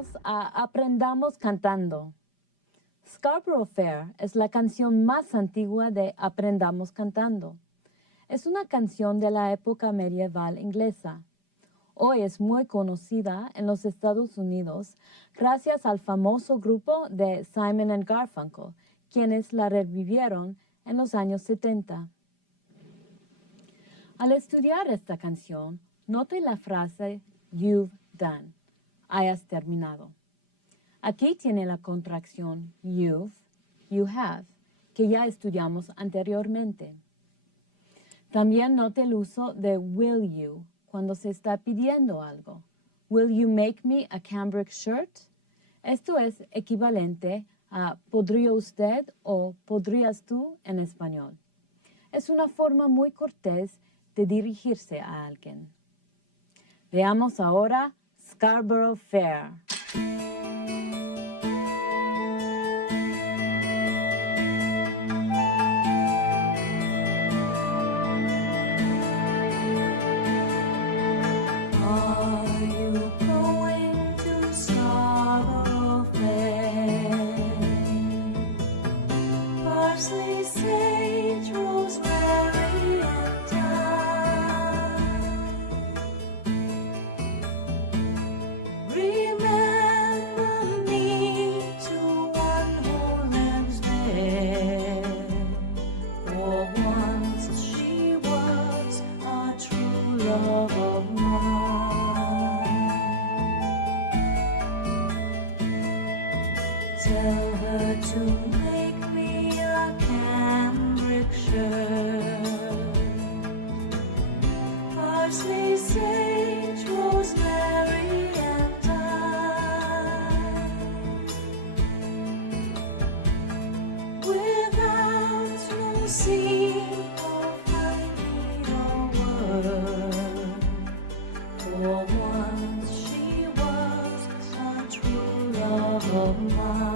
Bienvenidos a Aprendamos Cantando. Scarborough Fair es la canción más antigua de Aprendamos Cantando. Es una canción de la época medieval inglesa. Hoy es muy conocida en los Estados Unidos gracias al famoso grupo de Simon and Garfunkel, quienes la revivieron en los años 70. Al estudiar esta canción, note la frase "you've done", hayas terminado. Aquí tiene la contracción you've, you have, que ya estudiamos anteriormente. También note el uso de will you cuando se está pidiendo algo. Will you make me a cambric shirt? Esto es equivalente a ¿podría usted o podrías tú en español? Es una forma muy cortés de dirigirse a alguien. Veamos ahora Scarborough Fair. Tell her to make me a cambric shirt. Parsley, sage, rosemary, and thyme. Without no seed or finding a word. For once she was a true love of mine.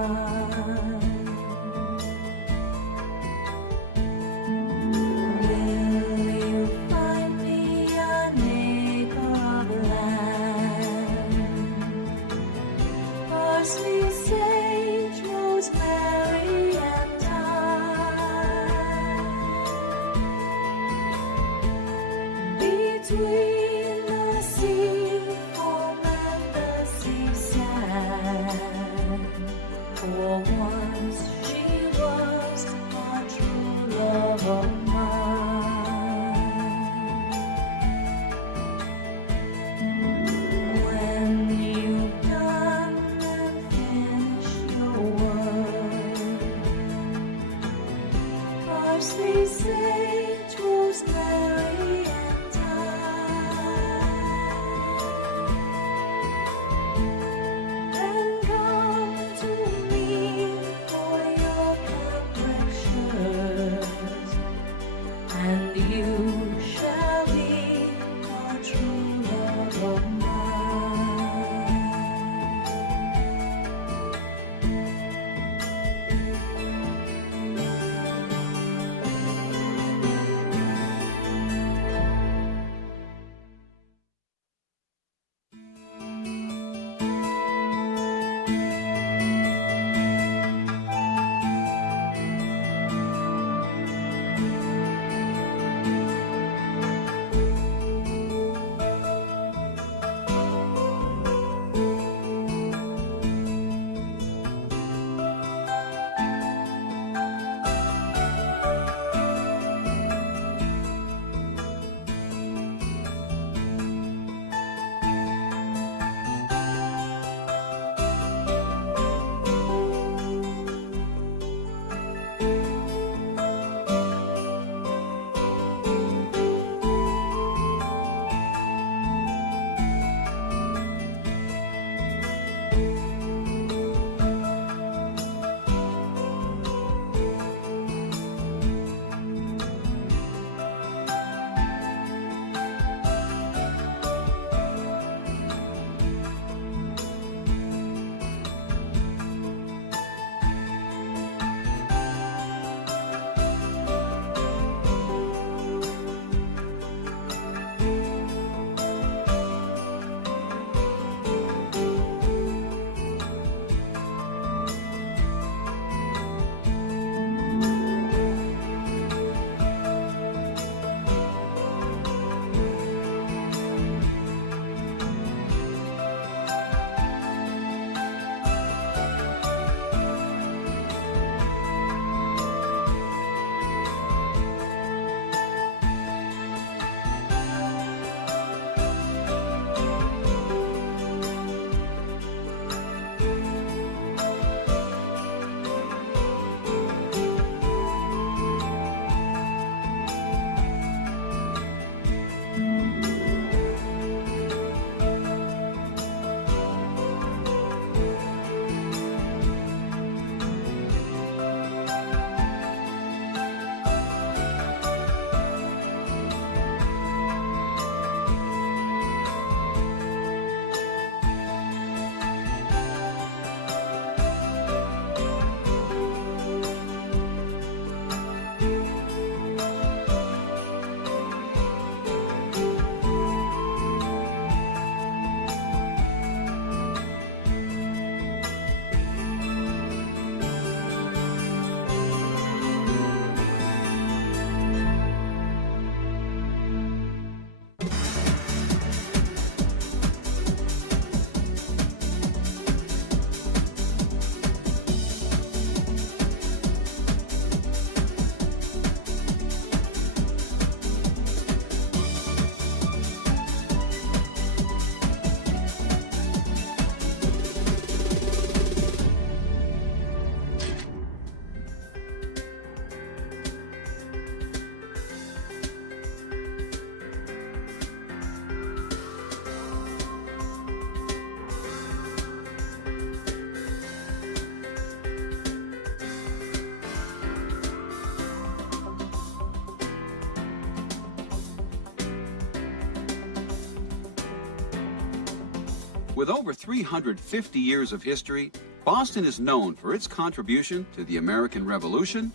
With over 350 years of history, Boston is known for its contribution to the American Revolution,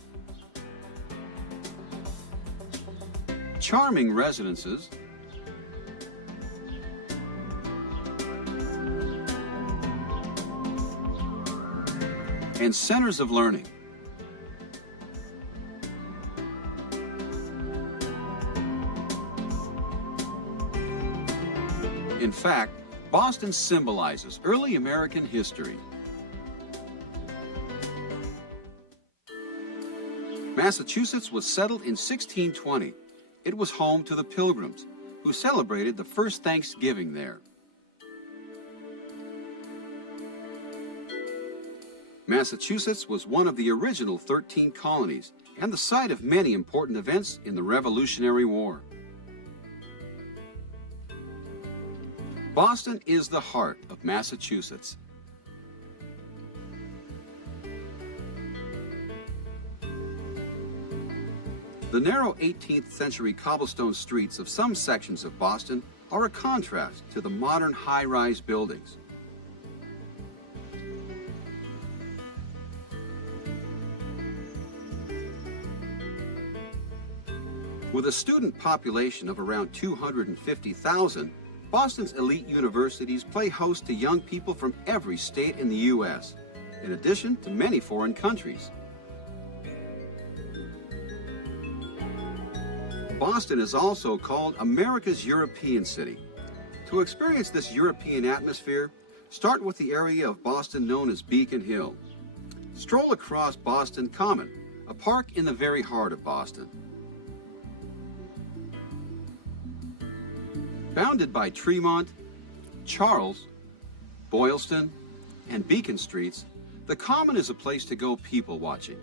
charming residences, and centers of learning. In fact, Boston symbolizes early American history. Massachusetts was settled in 1620. It was home to the Pilgrims, who celebrated the first Thanksgiving there. Massachusetts was one of the original 13 colonies and the site of many important events in the Revolutionary War. Boston is the heart of Massachusetts. The narrow 18th century cobblestone streets of some sections of Boston are a contrast to the modern high-rise buildings. With a student population of around 250,000, Boston's elite universities play host to young people from every state in the U.S., in addition to many foreign countries. Boston is also called America's European city. To experience this European atmosphere, start with the area of Boston known as Beacon Hill. Stroll across Boston Common, a park in the very heart of Boston. Bounded by Tremont, Charles, Boylston, and Beacon Streets, the Common is a place to go people watching,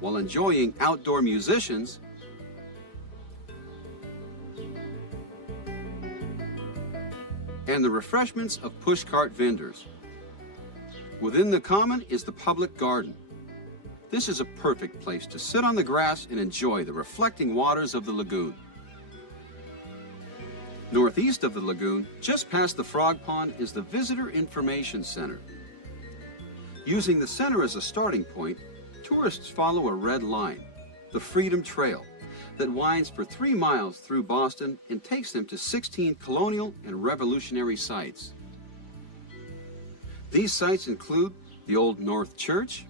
while enjoying outdoor musicians and the refreshments of pushcart vendors. Within the Common is the public garden. This is a perfect place to sit on the grass and enjoy the reflecting waters of the lagoon. Northeast of the lagoon, just past the Frog Pond, is the Visitor Information Center. Using the center as a starting point, tourists follow a red line, the Freedom Trail, that winds for 3 miles through Boston and takes them to 16 colonial and revolutionary sites. These sites include the Old North Church,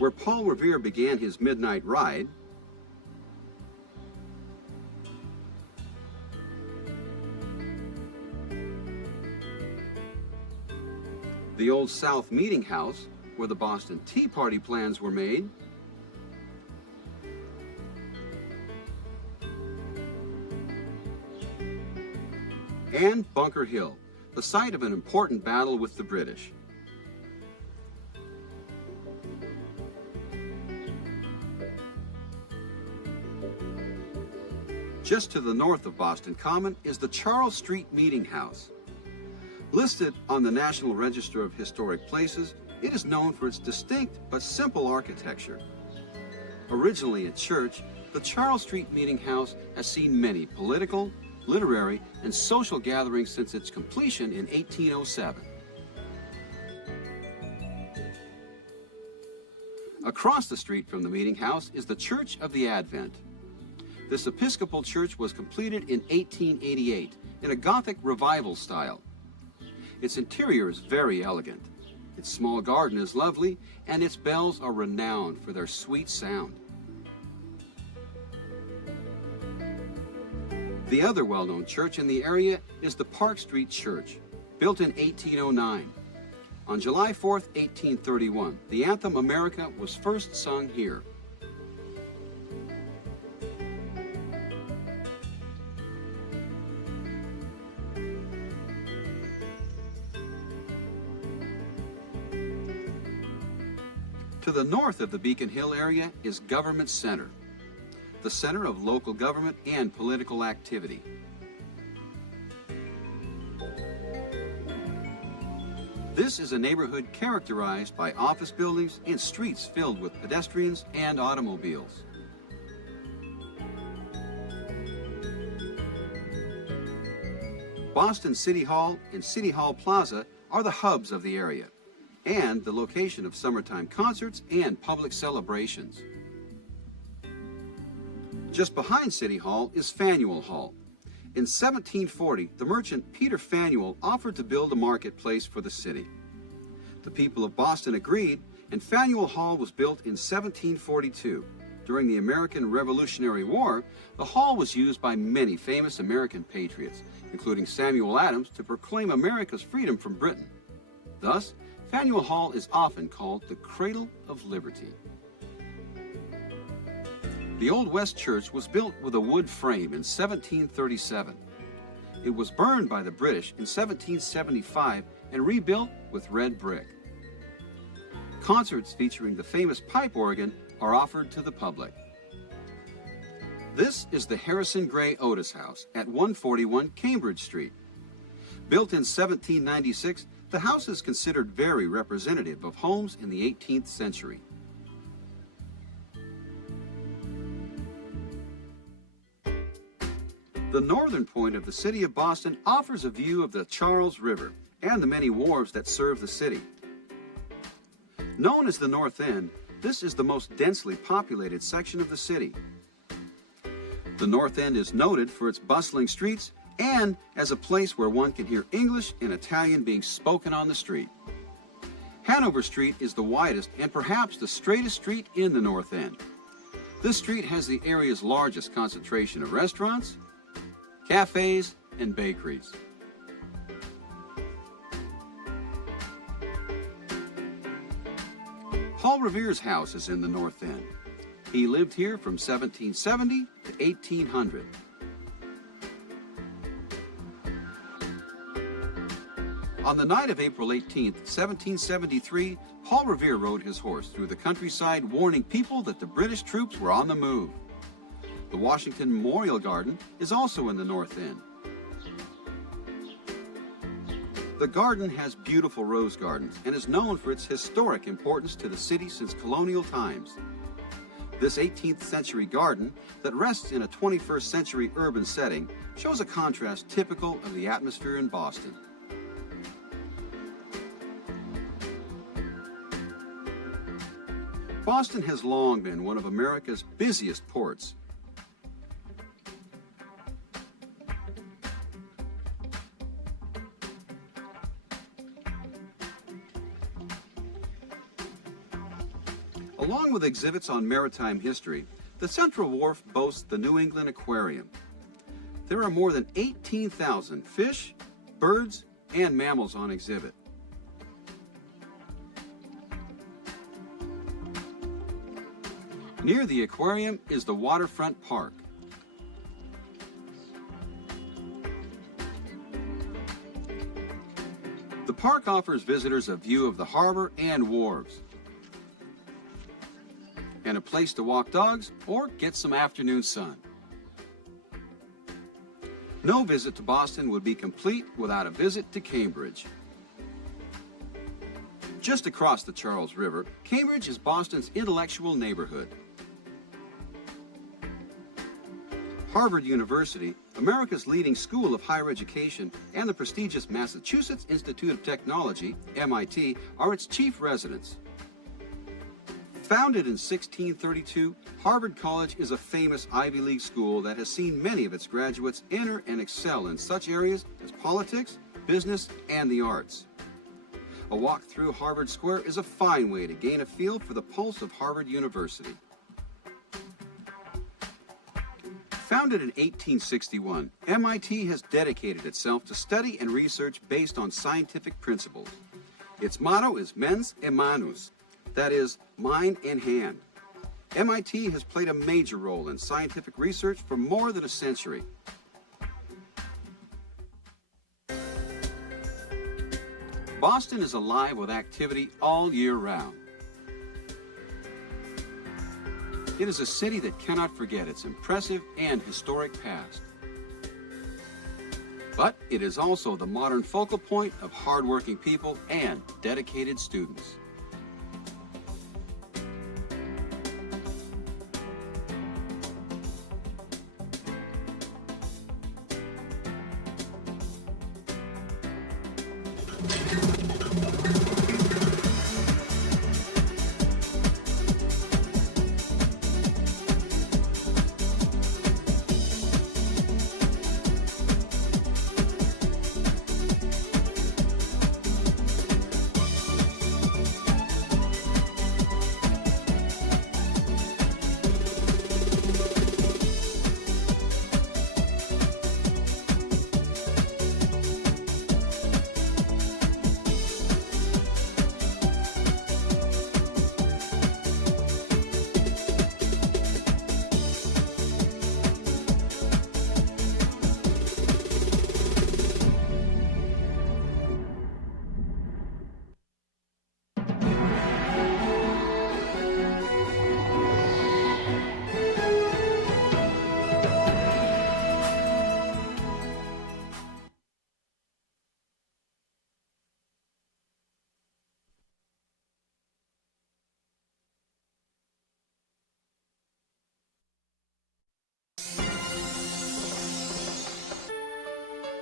where Paul Revere began his midnight ride, the Old South Meeting House, where the Boston Tea Party plans were made, and Bunker Hill, the site of an important battle with the British. Just to the north of Boston Common is the Charles Street Meeting House. Listed on the National Register of Historic Places, it is known for its distinct but simple architecture. Originally a church, the Charles Street Meeting House has seen many political, literary, and social gatherings since its completion in 1807. Across the street from the Meeting House is the Church of the Advent. This Episcopal church was completed in 1888 in a Gothic revival style. Its interior is very elegant. Its small garden is lovely, and its bells are renowned for their sweet sound. The other well-known church in the area is the Park Street Church, built in 1809. On July 4th, 1831, the anthem America was first sung here. To the north of the Beacon Hill area is Government Center, the center of local government and political activity. This is a neighborhood characterized by office buildings and streets filled with pedestrians and automobiles. Boston City Hall and City Hall Plaza are the hubs of the area and the location of summertime concerts and public celebrations. Just behind City Hall is Faneuil Hall. In 1740, the merchant Peter Faneuil offered to build a marketplace for the city. The people of Boston agreed, and Faneuil Hall was built in 1742. During the American Revolutionary War, the hall was used by many famous American patriots, including Samuel Adams, to proclaim America's freedom from Britain. Thus, Faneuil Hall is often called the Cradle of Liberty. The Old West Church was built with a wood frame in 1737. It was burned by the British in 1775 and rebuilt with red brick. Concerts featuring the famous pipe organ are offered to the public. This is the Harrison Gray Otis House at 141 Cambridge Street. Built in 1796, the house is considered very representative of homes in the 18th century. The northern point of the city of Boston offers a view of the Charles River and the many wharves that serve the city. Known as the North End, this is the most densely populated section of the city. The North End is noted for its bustling streets and as a place where one can hear English and Italian being spoken on the street. Hanover Street is the widest and perhaps the straightest street in the North End. This street has the area's largest concentration of restaurants, cafes, and bakeries. Paul Revere's house is in the North End. He lived here from 1770 to 1800. On the night of April 18, 1773, Paul Revere rode his horse through the countryside warning people that the British troops were on the move. The Washington Memorial Garden is also in the North End. The garden has beautiful rose gardens and is known for its historic importance to the city since colonial times. This 18th century garden that rests in a 21st century urban setting shows a contrast typical of the atmosphere in Boston. Boston has long been one of America's busiest ports. Along with exhibits on maritime history, the Central Wharf boasts the New England Aquarium. There are more than 18,000 fish, birds, and mammals on exhibit. Near the aquarium is the Waterfront Park. The park offers visitors a view of the harbor and wharves, and a place to walk dogs or get some afternoon sun. No visit to Boston would be complete without a visit to Cambridge. Just across the Charles River, Cambridge is Boston's intellectual neighborhood. Harvard University, America's leading school of higher education, and the prestigious Massachusetts Institute of Technology, MIT, are its chief residents. Founded in 1632, Harvard College is a famous Ivy League school that has seen many of its graduates enter and excel in such areas as politics, business, and the arts. A walk through Harvard Square is a fine way to gain a feel for the pulse of Harvard University. Founded in 1861, MIT has dedicated itself to study and research based on scientific principles. Its motto is Mens et Manus, that is, mind and hand. MIT has played a major role in scientific research for more than a century. Boston is alive with activity all year round. It is a city that cannot forget its impressive and historic past. But it is also the modern focal point of hardworking people and dedicated students.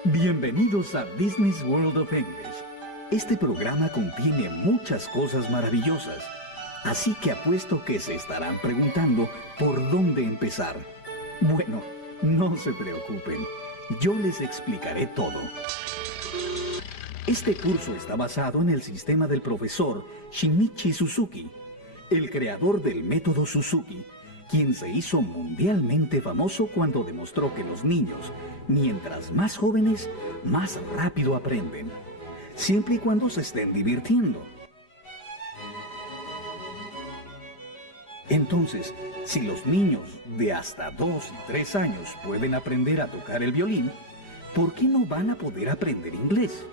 Bienvenidos a Business World of English. Este programa contiene muchas cosas maravillosas, así que apuesto que se estarán preguntando por dónde empezar. Bueno, no se preocupen, yo les explicaré todo. Este curso está basado en el sistema del profesor Shinichi Suzuki, el creador del método Suzuki, quien se hizo mundialmente famoso cuando demostró que los niños, mientras más jóvenes, más rápido aprenden, siempre y cuando se estén divirtiendo. Entonces, si los niños de hasta 2 y 3 años pueden aprender a tocar el violín, ¿por qué no van a poder aprender inglés?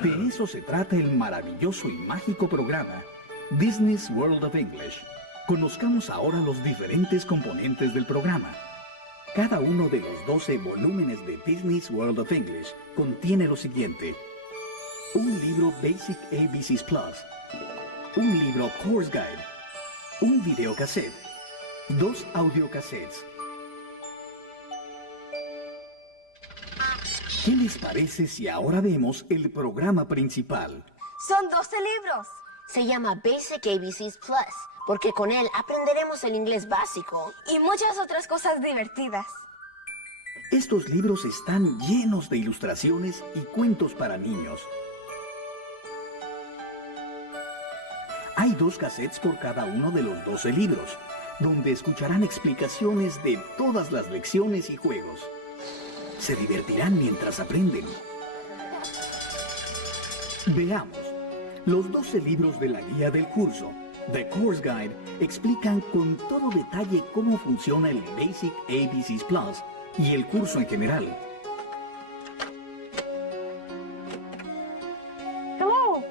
De eso se trata el maravilloso y mágico programa Business World of English. Conozcamos ahora los diferentes componentes del programa. Cada uno de los 12 volúmenes de Business World of English contiene lo siguiente: un libro Basic ABCs Plus, un libro Course Guide, un videocassette, 2 audiocassettes. ¿Qué les parece si ahora vemos el programa principal? Son 12 libros. Se llama Basic ABCs Plus, porque con él aprenderemos el inglés básico y muchas otras cosas divertidas. Estos libros están llenos de ilustraciones y cuentos para niños. Hay 2 cassettes por cada uno de los 12 libros, donde escucharán explicaciones de todas las lecciones y juegos. Se divertirán mientras aprenden. Veamos. Los 12 libros de la guía del curso, The Course Guide, explican con todo detalle cómo funciona el Basic ABCs Plus y el curso en general. Hello,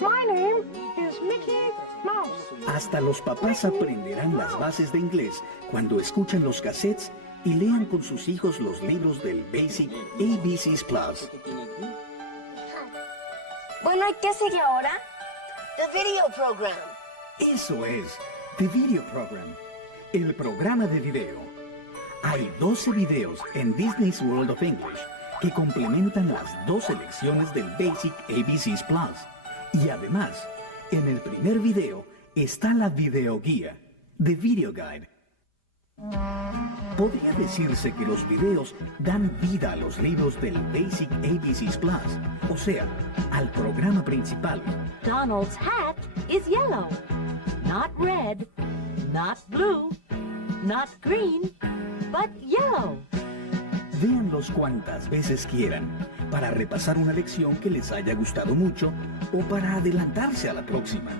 my name is Mickey Mouse. Hasta los papás aprenderán las bases de inglés cuando escuchan los cassettes y lean con sus hijos los libros del Basic ABCs Plus. Bueno, ¿y qué sigue ahora? The Video Program. Eso es, The Video Program, el programa de video. Hay 12 videos en Business World of English que complementan las 12 lecciones del Basic ABCs Plus. Y además, en el primer video está la videoguía, The Video Guide. Podría decirse que los videos dan vida a los libros del Basic ABCs Plus, o sea, al programa principal. Donald's hat is yellow, not red, not blue, not green, but yellow. Véanlos cuantas veces quieran, para repasar una lección que les haya gustado mucho o para adelantarse a la próxima.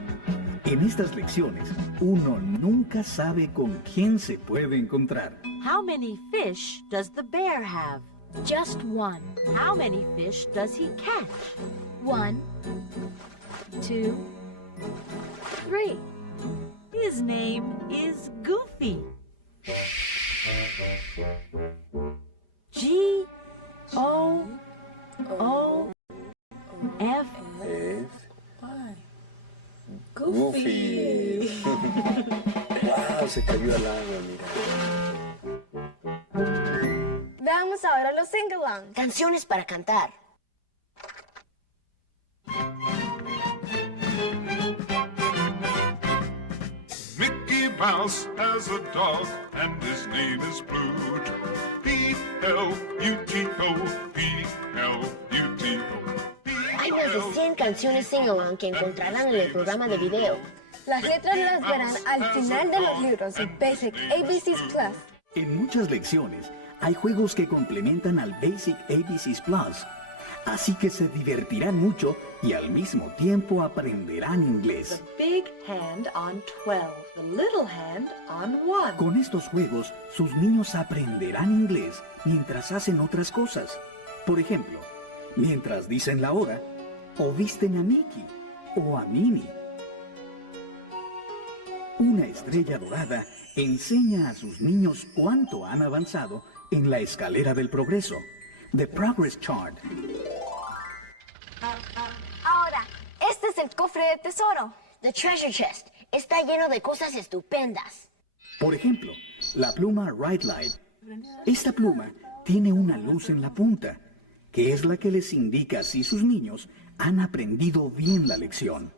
En estas lecciones, uno nunca sabe con quién se puede encontrar. How many fish does the bear have? Just one. How many fish does he catch? 1, 2, 3. His name is Goofy. G-O-O-F. Goofy. Wow, se cayó al agua, mira. Vean Escuchamos ahora los sing-along. Canciones para cantar. Mickey Mouse has a dog, and his name is Pluto. P-L-U-T-O, P-L-U-T-O. Hay más de 100 canciones sing-along que encontrarán en el programa de video. Las letras las verán al final de los libros de Basic ABCs Plus. En muchas lecciones hay juegos que complementan al Basic ABCs Plus, así que se divertirán mucho y al mismo tiempo aprenderán inglés. The big hand on 12, the little hand on 1. Con estos juegos, sus niños aprenderán inglés mientras hacen otras cosas. Por ejemplo, mientras dicen la hora, o visten a Mickey o a Minnie. Una estrella dorada enseña a sus niños cuánto han avanzado en la escalera del progreso, The Progress Chart. Ahora, este es el cofre de tesoro. The Treasure Chest está lleno de cosas estupendas. Por ejemplo, la pluma Right Light. Esta pluma tiene una luz en la punta, que es la que les indica si sus niños han aprendido bien la lección.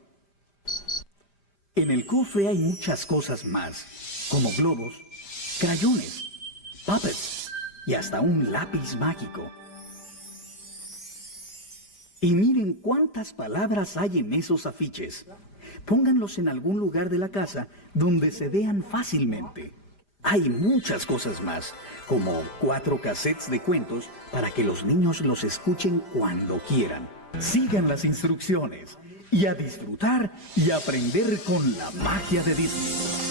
En el cofre hay muchas cosas más, como globos, crayones, puppets y hasta un lápiz mágico. Y miren cuántas palabras hay en esos afiches. Pónganlos en algún lugar de la casa donde se vean fácilmente. Hay muchas cosas más, como 4 cassettes de cuentos para que los niños los escuchen cuando quieran. Sigan las instrucciones y a disfrutar y aprender con la magia de Disney.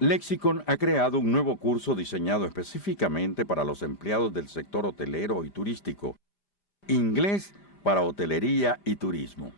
Lexicon ha creado un nuevo curso diseñado específicamente para los empleados del sector hotelero y turístico. Inglés para hotelería y turismo.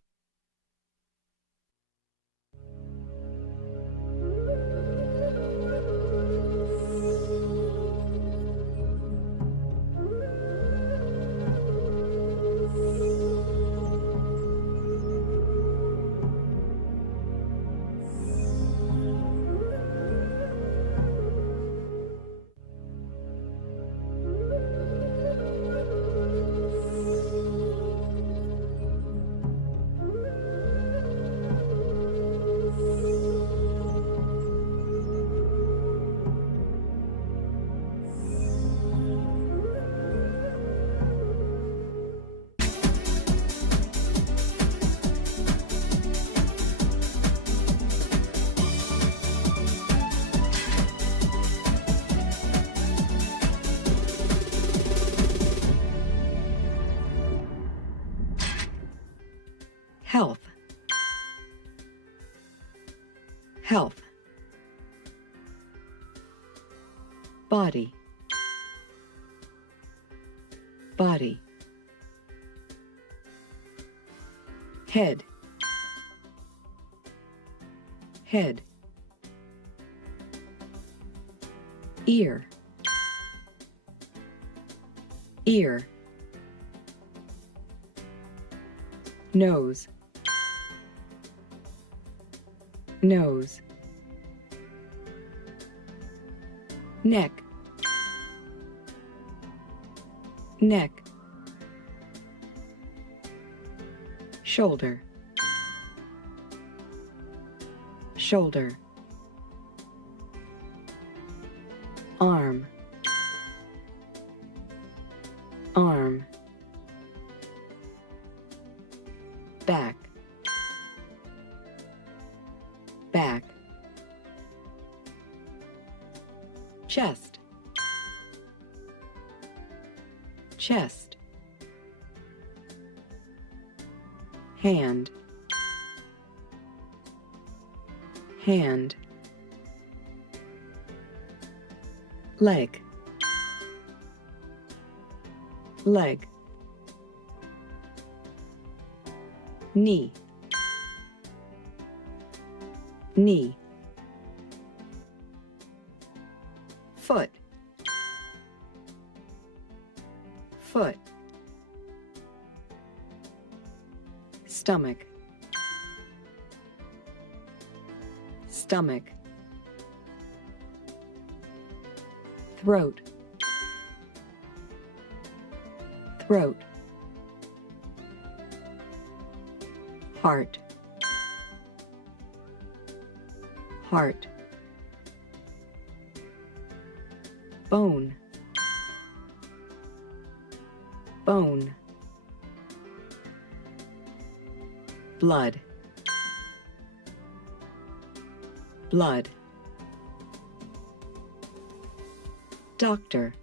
Health. Health. Body. Body. Head. Head. Ear. Ear. Nose. Nose. Neck. Neck. Shoulder. Shoulder. Arm. chest, chest, hand, hand, leg, leg, knee, knee, foot, foot, stomach, stomach, throat, throat, heart, heart, bone, bone, blood, blood, doctor,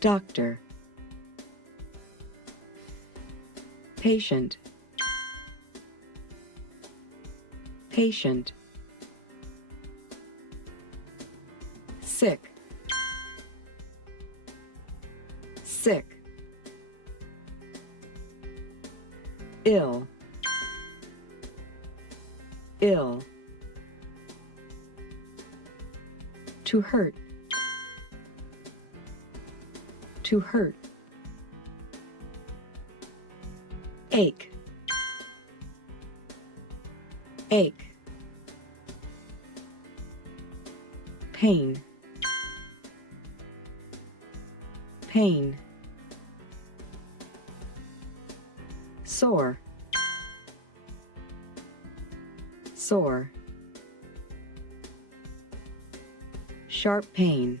doctor, patient, patient, sick, sick, ill, ill, to hurt, to hurt, ache, ache, pain, pain, sore, sore, sharp pain,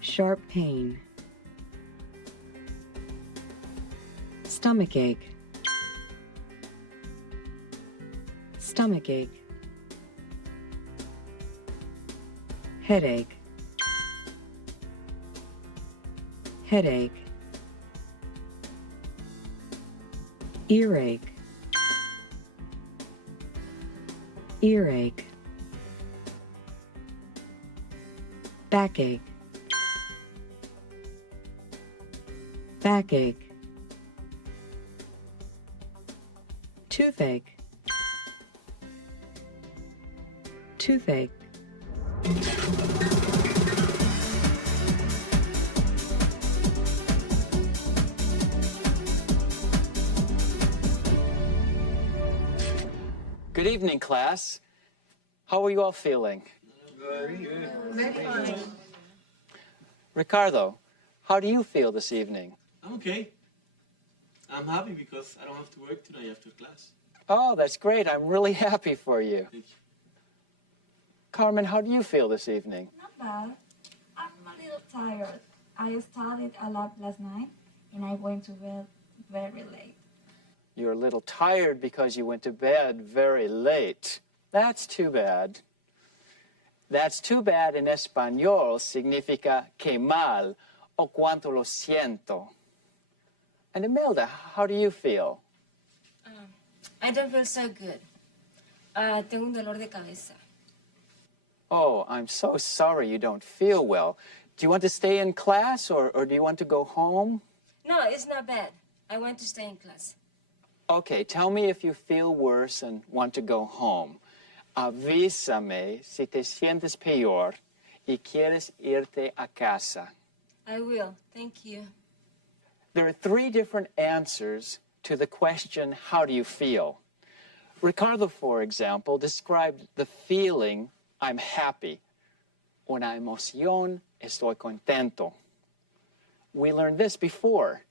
sharp pain, stomachache, stomachache, headache, headache, earache, earache, backache, backache, toothache, toothache, Good evening, class. How are you all feeling? Very fine. Ricardo, how do you feel this evening? I'm okay. I'm happy because I don't have to work today after class. Oh, that's great. I'm really happy for you. Thank you. Carmen, how do you feel this evening? Not bad. I'm a little tired. I studied a lot last night and I went to bed very late. You're a little tired because you went to bed very late. That's too bad. That's too bad in español significa que mal o cuánto lo siento. And Imelda, how do you feel? I don't feel so good. Tengo un dolor de cabeza. Oh, I'm so sorry you don't feel well. Do you want to stay in class or do you want to go home? No, it's not bad. I want to stay in class. Okay, tell me if you feel worse and want to go home. Avísame si te sientes peor y quieres irte a casa. I will. Thank you. There are 3 different answers to the question, how do you feel? Ricardo, for example, described the feeling, I'm happy. Una emoción, estoy contento. We learned this before.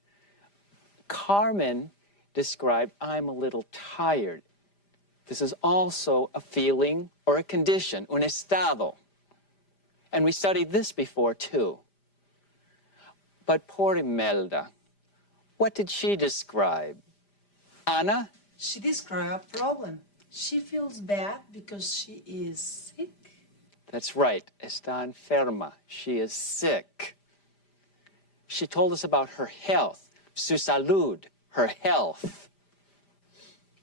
Carmen described, I'm a little tired. This is also a feeling or a condition, un estado. And we studied this before too. But poor Imelda, what did she describe? Ana? She described a problem. She feels bad because she is sick. That's right. Está enferma. She is sick. She told us about her health, su salud, her health.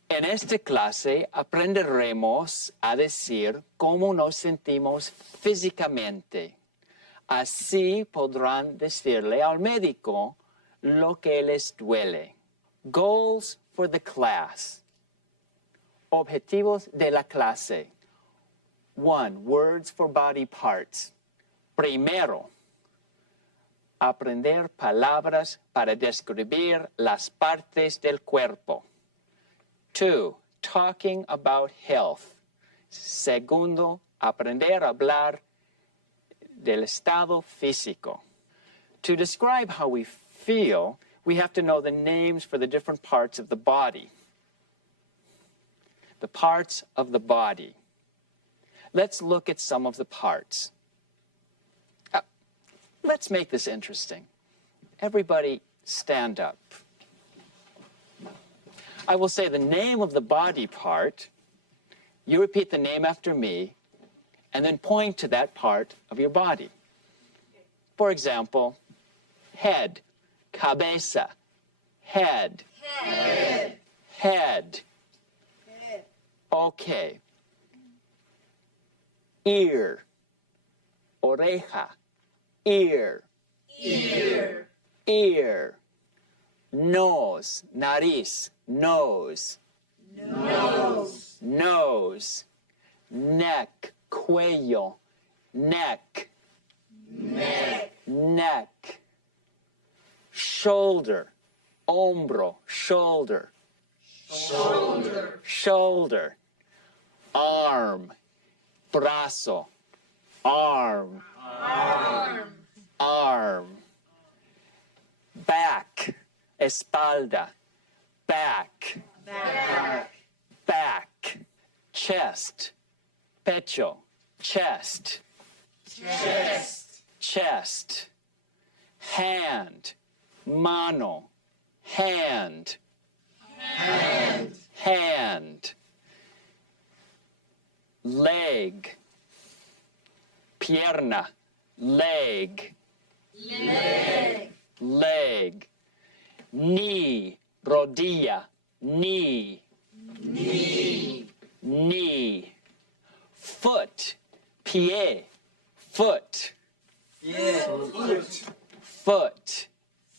En esta clase aprenderemos a decir cómo nos sentimos físicamente. Así podrán decirle al médico lo que les duele. Goals for the class. Objetivos de la clase. 1. Words for body parts. Primero, aprender palabras para describir las partes del cuerpo. 2. Talking about health. Segundo, aprender a hablar del estado físico. To describe how we feel, we have to know the names for the different parts of the body. The parts of the body. Let's look at some of the parts. Let's make this interesting. Everybody stand up. I will say the name of the body part. You repeat the name after me, and then point to that part of your body. For example, head, cabeza, head, head, head. Okay. Ear, oreja, ear, ear, ear. Nose, nariz, nose, nose, nose. Neck, cuello, neck, neck, neck. Shoulder, hombro, shoulder, shoulder, shoulder. Arm, brazo, arm, arm, arm. Back, espalda, back, back, back. Chest, pecho, chest, chest, chest. Hand, mano, hand, hand, hand. Leg, pierna, leg, leg, leg. Knee, rodilla, knee, knee, knee. Foot, pie, foot, foot, foot,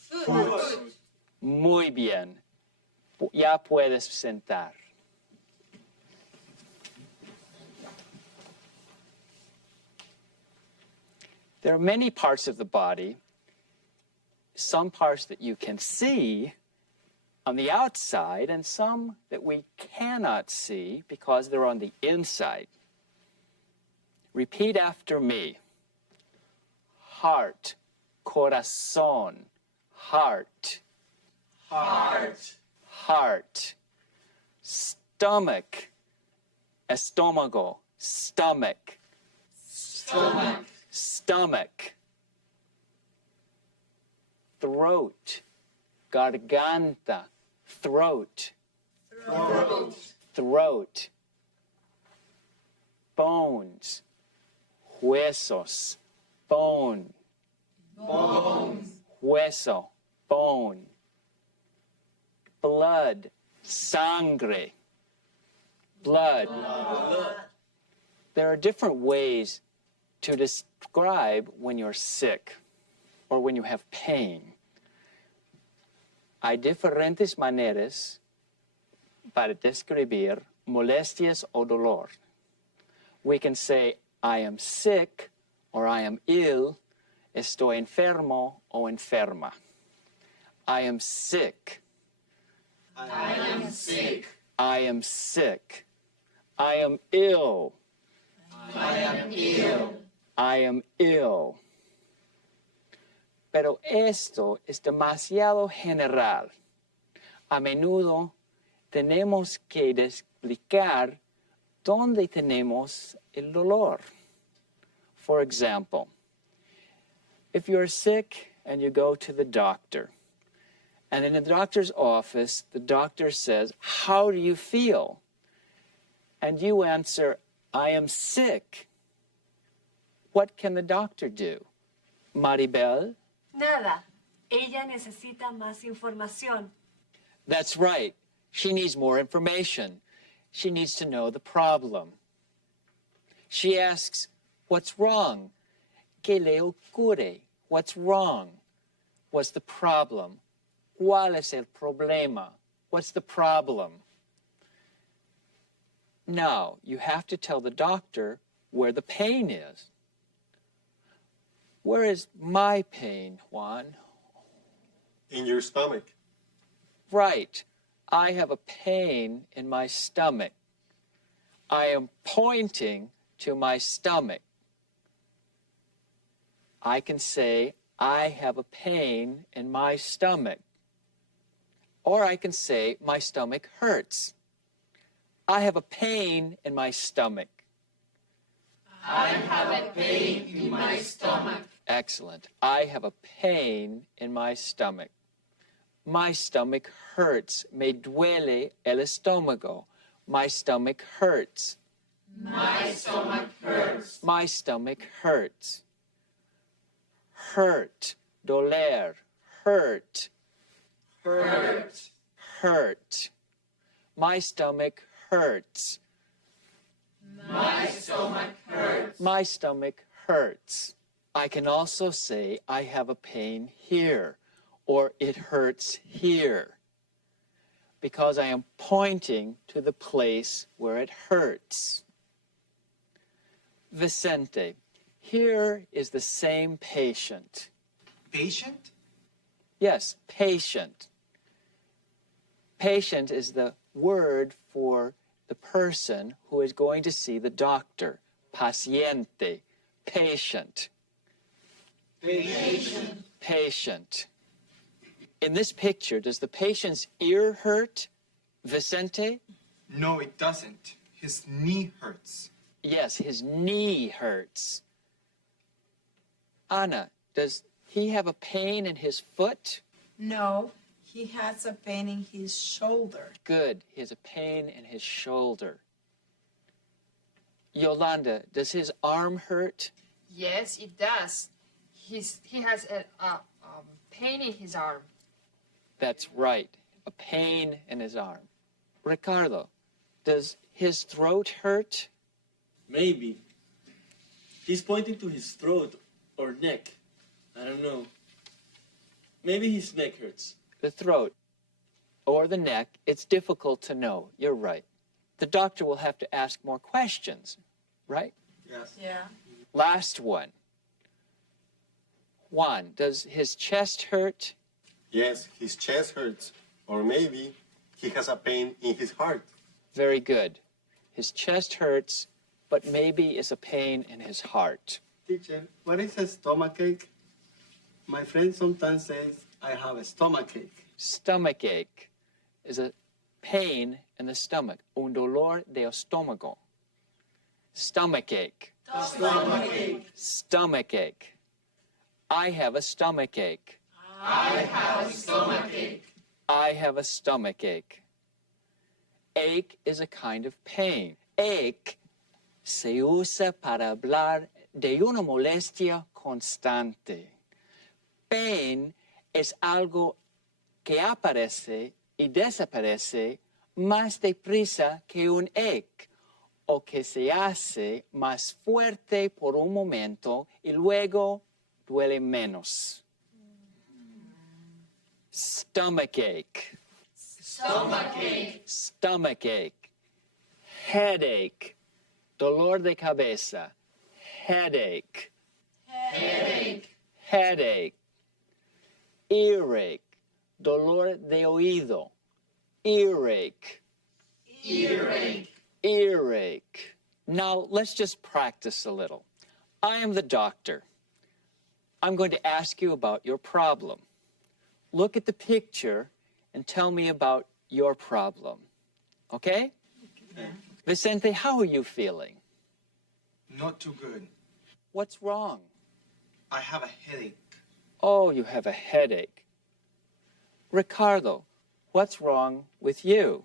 foot. Muy bien. Ya puedes sentar. There are many parts of the body, some parts that you can see on the outside and some that we cannot see because they're on the inside. Repeat after me. Heart, corazón, heart, heart, heart. Stomach, estómago, stomach, stomach, stomach. Throat, garganta, throat, throat, throat. Bones, huesos, bone, bone, hueso, bone. Blood, sangre, blood. There are different ways to describe when you're sick or when you have pain. Hay diferentes maneras para describir molestias o dolor. We can say, I am sick, or I am ill, estoy enfermo o enferma. I am sick. I am sick. I am sick. I am ill. I am ill. I am ill. Pero esto es demasiado general. A menudo tenemos que explicar dónde tenemos el dolor. For example, if you're sick and you go to the doctor, and in the doctor's office, the doctor says, how do you feel? and you answer, I am sick, what can the doctor do? Maribel? Nada. Ella necesita más información. That's right. She needs more information. She needs to know the problem. She asks, what's wrong? ¿Qué le ocurre? What's wrong? What's the problem? ¿Cuál es el problema? What's the problem? Now, you have to tell the doctor where the pain is. Where is my pain, Juan? In your stomach. Right. I have a pain in my stomach. I am pointing to my stomach. I can say, I have a pain in my stomach. Or I can say, my stomach hurts. I have a pain in my stomach. I have a pain in my stomach. Excellent. I have a pain in my stomach. My stomach hurts. Me duele el estómago. My stomach hurts. My stomach hurts. My stomach hurts. Hurt. Doler. Hurt. Hurt. Hurt. My stomach hurts. My stomach hurts. My stomach hurts. I can also say, I have a pain here, or it hurts here, because I am pointing to the place where it hurts. Vicente, here is the same patient. Patient? Yes, patient. Patient is the word for the person who is going to see the doctor. Paciente, patient. Patient. Patient. In this picture, does the patient's ear hurt, Vicente? No, it doesn't. His knee hurts. Yes, his knee hurts. Ana, does he have a pain in his foot? No, he has a pain in his shoulder. Good, he has a pain in his shoulder. Yolanda, does his arm hurt? Yes, it does. He has a pain in his arm. That's right, a pain in his arm. Ricardo, does his throat hurt? Maybe. He's pointing to his throat or neck. I don't know. Maybe his neck hurts. The throat or the neck, it's difficult to know. You're right. The doctor will have to ask more questions, right? Yes. Yeah. Last one. Juan, does his chest hurt? Yes, his chest hurts. Or maybe he has a pain in his heart. Very good. His chest hurts, but maybe it's a pain in his heart. Teacher, what is a stomachache? My friend sometimes says I have a stomachache. Stomachache is a pain in the stomach. Un dolor de estómago. Stomachache. Stomachache. Stomachache. I have a stomachache. I have a stomachache. I have a stomachache. Ache is a kind of pain. Ache se usa para hablar de una molestia constante. Pain es algo que aparece y desaparece más deprisa que un ache, o que se hace más fuerte por un momento y luego duele menos. Stomachache. Stomachache. Stomachache. Headache. Dolor de cabeza. Headache. Headache. Headache. Earache. Dolor de oído. Earache. Earache. Earache. Now, let's just practice a little. I am the doctor. I'm going to ask you about your problem. Look at the picture and tell me about your problem. Okay? Okay. Vicente, how are you feeling? Not too good. What's wrong? I have a headache. Oh, you have a headache. Ricardo, what's wrong with you?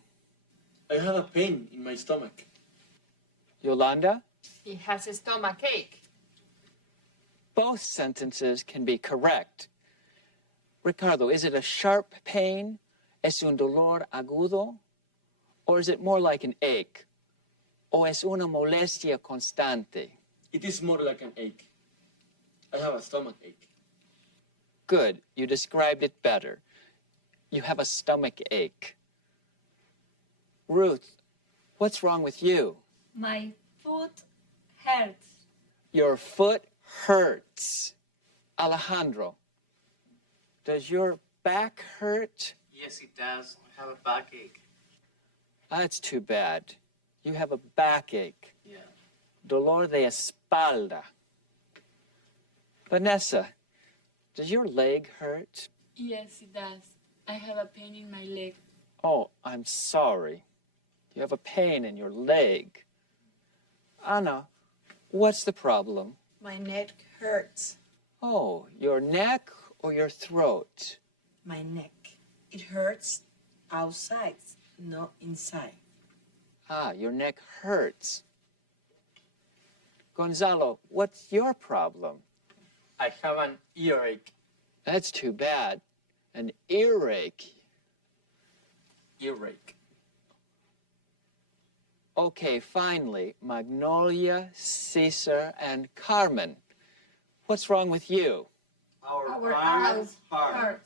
I have a pain in my stomach. Yolanda? He has a stomach ache. Both sentences can be correct. Ricardo, is it a sharp pain? ¿Es un dolor agudo? Or is it more like an ache? ¿O es una molestia constante? It is more like an ache. I have a stomach ache. Good, you described it better. You have a stomach ache. Ruth, what's wrong with you? My foot hurts. Your foot hurts. Alejandro, does your back hurt? Yes, it does. I have a backache. That's too bad. You have a backache. Yeah. Dolor de espalda. Vanessa, does your leg hurt? Yes, it does. I have a pain in my leg. Oh, I'm sorry. You have a pain in your leg. Anna, what's the problem? My neck hurts. Oh, your neck or your throat? My neck. It hurts outside, not inside. Ah, your neck hurts. Gonzalo, what's your problem? I have an earache. That's too bad. An earache. Earache. Okay, finally, Magnolia, Cesar, and Carmen. What's wrong with you? Our arms hurt.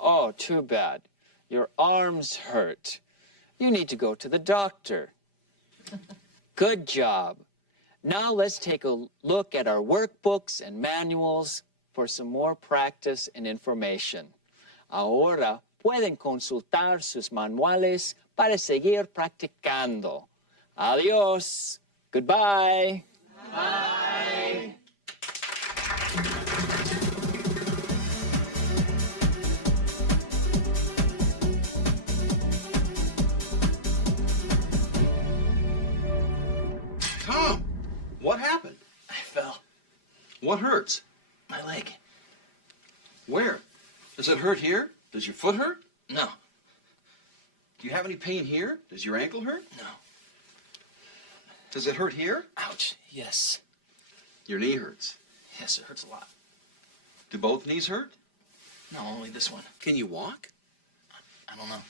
Oh, too bad. Your arms hurt. You need to go to the doctor. Good job. Now let's take a look at our workbooks and manuals for some more practice and information. Ahora pueden consultar sus manuales para seguir practicando. Adiós. Goodbye. Bye. Tom, what happened? I fell. What hurts? My leg. Where? Does it hurt here? Does your foot hurt? No. Do you have any pain here? Does your ankle hurt? No. Does it hurt here? Ouch. Yes. Your knee hurts. Yes, it hurts a lot. Do both knees hurt? No, only this one. Can you walk? I don't know.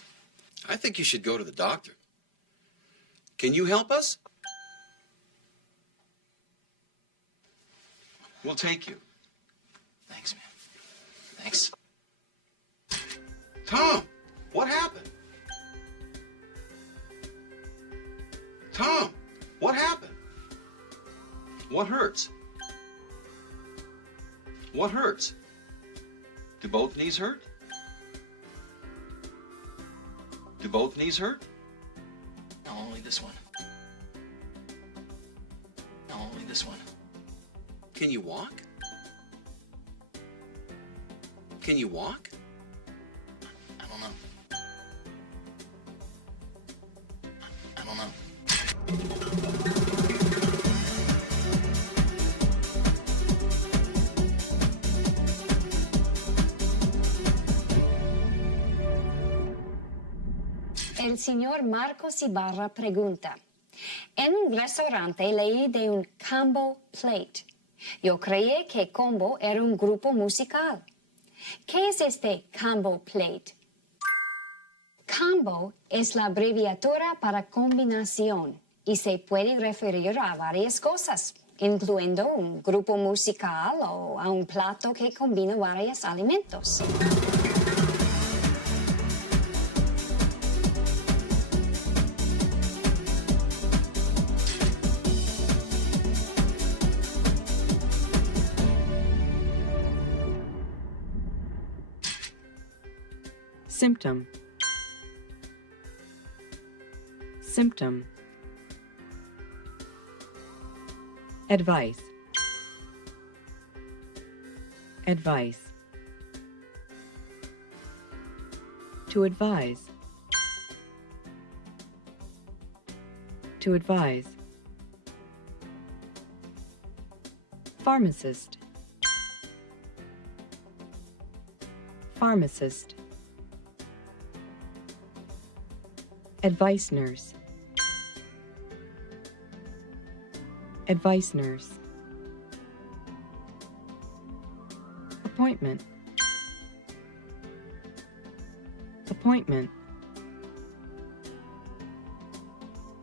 I think you should go to the doctor. Can you help us? We'll take you. Thanks, man. Thanks. Tom, what happened? Tom, what happened? What hurts? What hurts? Do both knees hurt? Do both knees hurt? No, only this one. No, only this one. Can you walk? Can you walk? I don't know. I don't know. El señor Marcos Ibarra pregunta, en un restaurante leí de un combo plate. Yo creí que combo era un grupo musical. ¿Qué es este combo plate? Combo es la abreviatura para combinación y se puede referir a varias cosas, incluyendo un grupo musical o a un plato que combina varios alimentos. Symptom. Symptom. Advice. Advice. To advise. To advise. Pharmacist. Pharmacist. Advice nurse. advice nurse, appointment, appointment,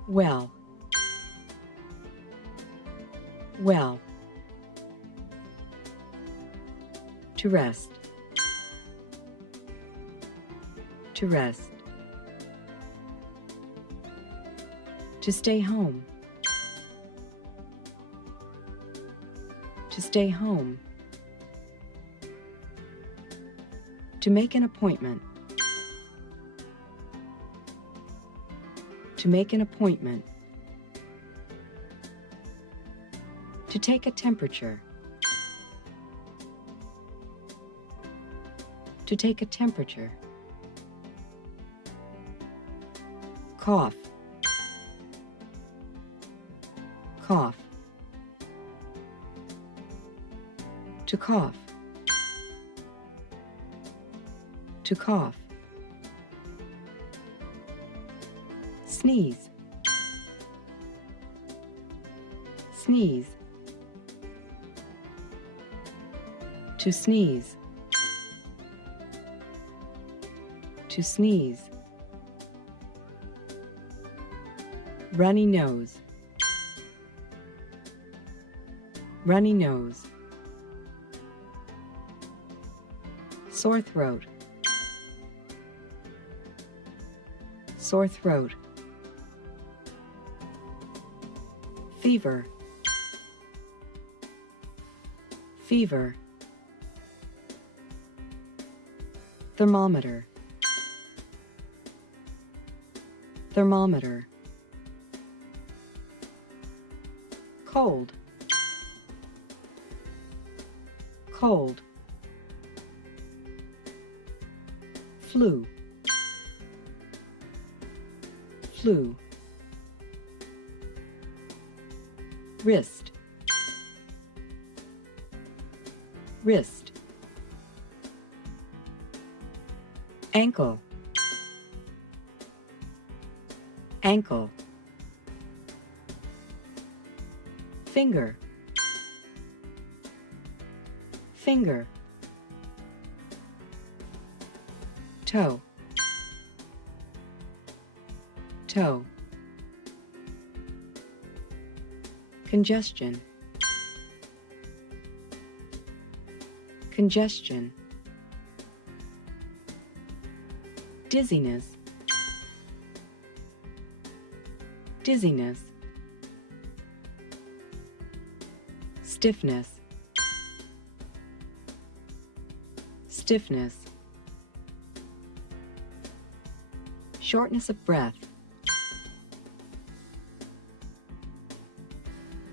well, well, to rest, to rest, to stay home, to stay home, to make an appointment, to make an appointment, to take a temperature, to take a temperature, cough, cough, to cough, to cough, sneeze, sneeze, to sneeze, to sneeze, runny nose, runny nose, sore throat, sore throat, fever, fever, thermometer, thermometer, cold, cold, flu, flu, wrist, wrist, ankle, ankle, finger, finger, toe, toe, congestion, congestion, dizziness, dizziness, stiffness, stiffness, shortness of breath,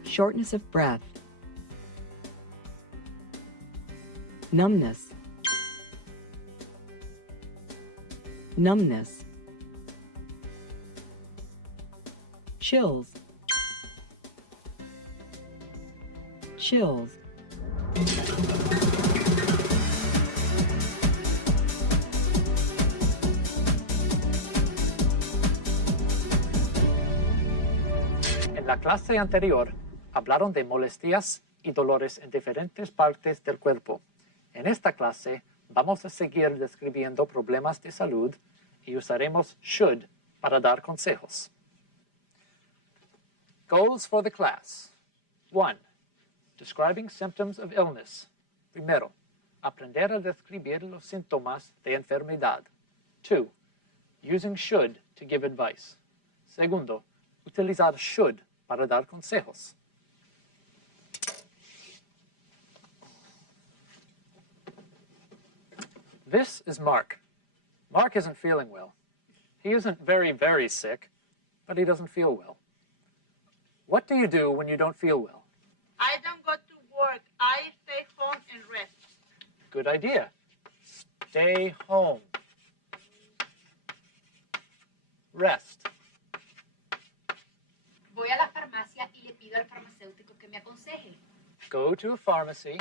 shortness of breath, numbness, numbness, chills, chills, En la clase anterior hablaron de molestias y dolores en diferentes partes del cuerpo. En esta clase vamos a seguir describiendo problemas de salud y usaremos should para dar consejos. Goals for the class. 1. Describing symptoms of illness. Primero, aprender a describir los síntomas de enfermedad. 2. Using should to give advice. Segundo, utilizar should para dar consejos. This is Mark. Mark isn't feeling well. He isn't very, very sick, but he doesn't feel well. What do you do when you don't feel well? I don't go to work. I stay home and rest. Good idea. Stay home. Rest. Voy a la farmacia y le pido al farmacéutico que me aconseje. Go to a pharmacy.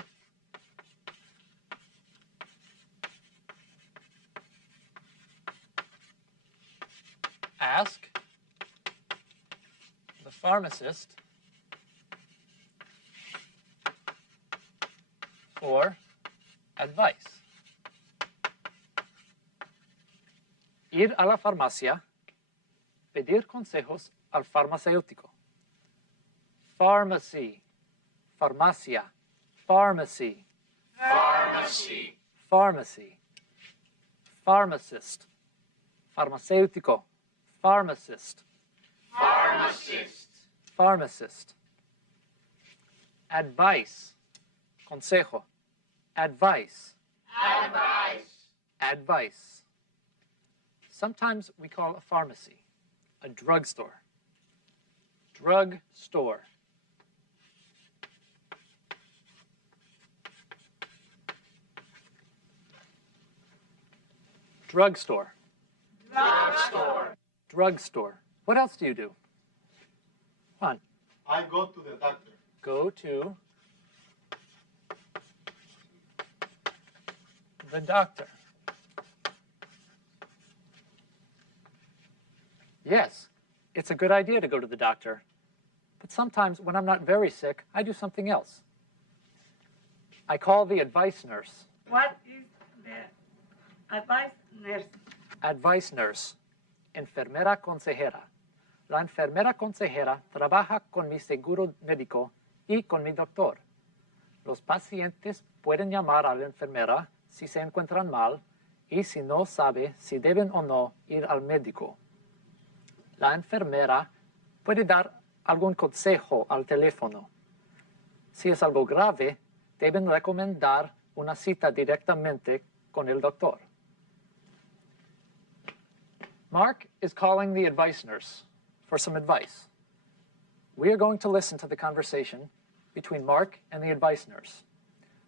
Ask the pharmacist or advice. Ir a la farmacia, pedir consejos al farmacéutico. Pharmacy, farmacia, pharmacy. Pharmacy. Pharmacy. Pharmacist, farmacéutico, pharmacist. Pharmacist. Pharmacist. Advice, consejo, advice. Advice. Advice. Sometimes we call a pharmacy a drugstore. Drugstore. Drugstore. Drugstore. Drugstore. What else do you do? Juan. I go to the doctor. Go to the doctor. Yes, it's a good idea to go to the doctor. But sometimes when I'm not very sick, I do something else. I call the advice nurse. What is the advice nurse? Advice nurse. Enfermera consejera. La enfermera consejera trabaja con mi seguro médico y con mi doctor. Los pacientes pueden llamar a la enfermera si se encuentran mal y si no sabe si deben o no ir al médico. La enfermera puede dar algún consejo al teléfono. Si es algo grave, deben recomendar una cita directamente con el doctor. Mark is calling the advice nurse for some advice. We are going to listen to the conversation between Mark and the advice nurse.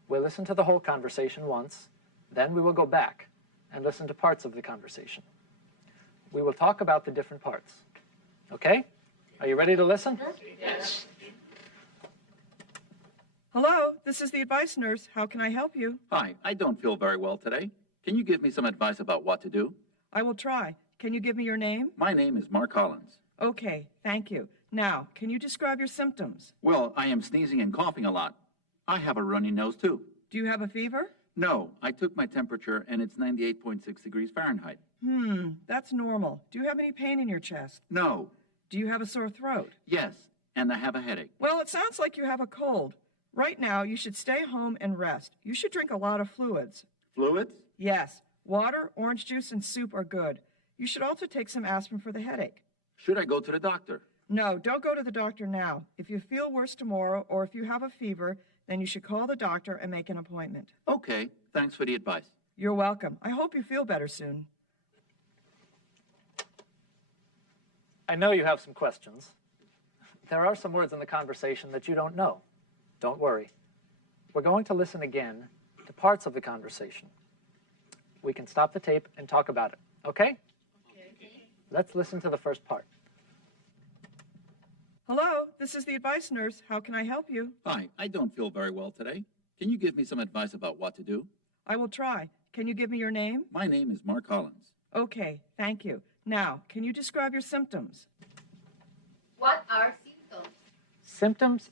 We'll listen to the whole conversation once, then we will go back and listen to parts of the conversation. We will talk about the different parts. Okay? Are you ready to listen? Yes. Hello, this is the advice nurse. How can I help you? Hi, I don't feel very well today. Can you give me some advice about what to do? I will try. Can you give me your name? My name is Mark Collins. Okay, thank you. Now, can you describe your symptoms? Well, I am sneezing and coughing a lot. I have a runny nose, too. Do you have a fever? No, I took my temperature and it's 98.6 degrees Fahrenheit. That's normal. Do you have any pain in your chest? No. Do you have a sore throat? Yes, and I have a headache. Well, it sounds like you have a cold. Right now, you should stay home and rest. You should drink a lot of fluids. Fluids? Yes. Water, orange juice, and soup are good. You should also take some aspirin for the headache. Should I go to the doctor? No, don't go to the doctor now. If you feel worse tomorrow or if you have a fever, then you should call the doctor and make an appointment. Okay, thanks for the advice. You're welcome. I hope you feel better soon. I know you have some questions. There are some words in the conversation that you don't know. Don't worry. We're going to listen again to parts of the conversation. We can stop the tape and talk about it, okay? Let's listen to the first part. Hello, this is the advice nurse. How can I help you? Hi, I don't feel very well today. Can you give me some advice about what to do? I will try. Can you give me your name? My name is Mark Collins. Okay, thank you. Now, can you describe your symptoms? What are symptoms? Symptoms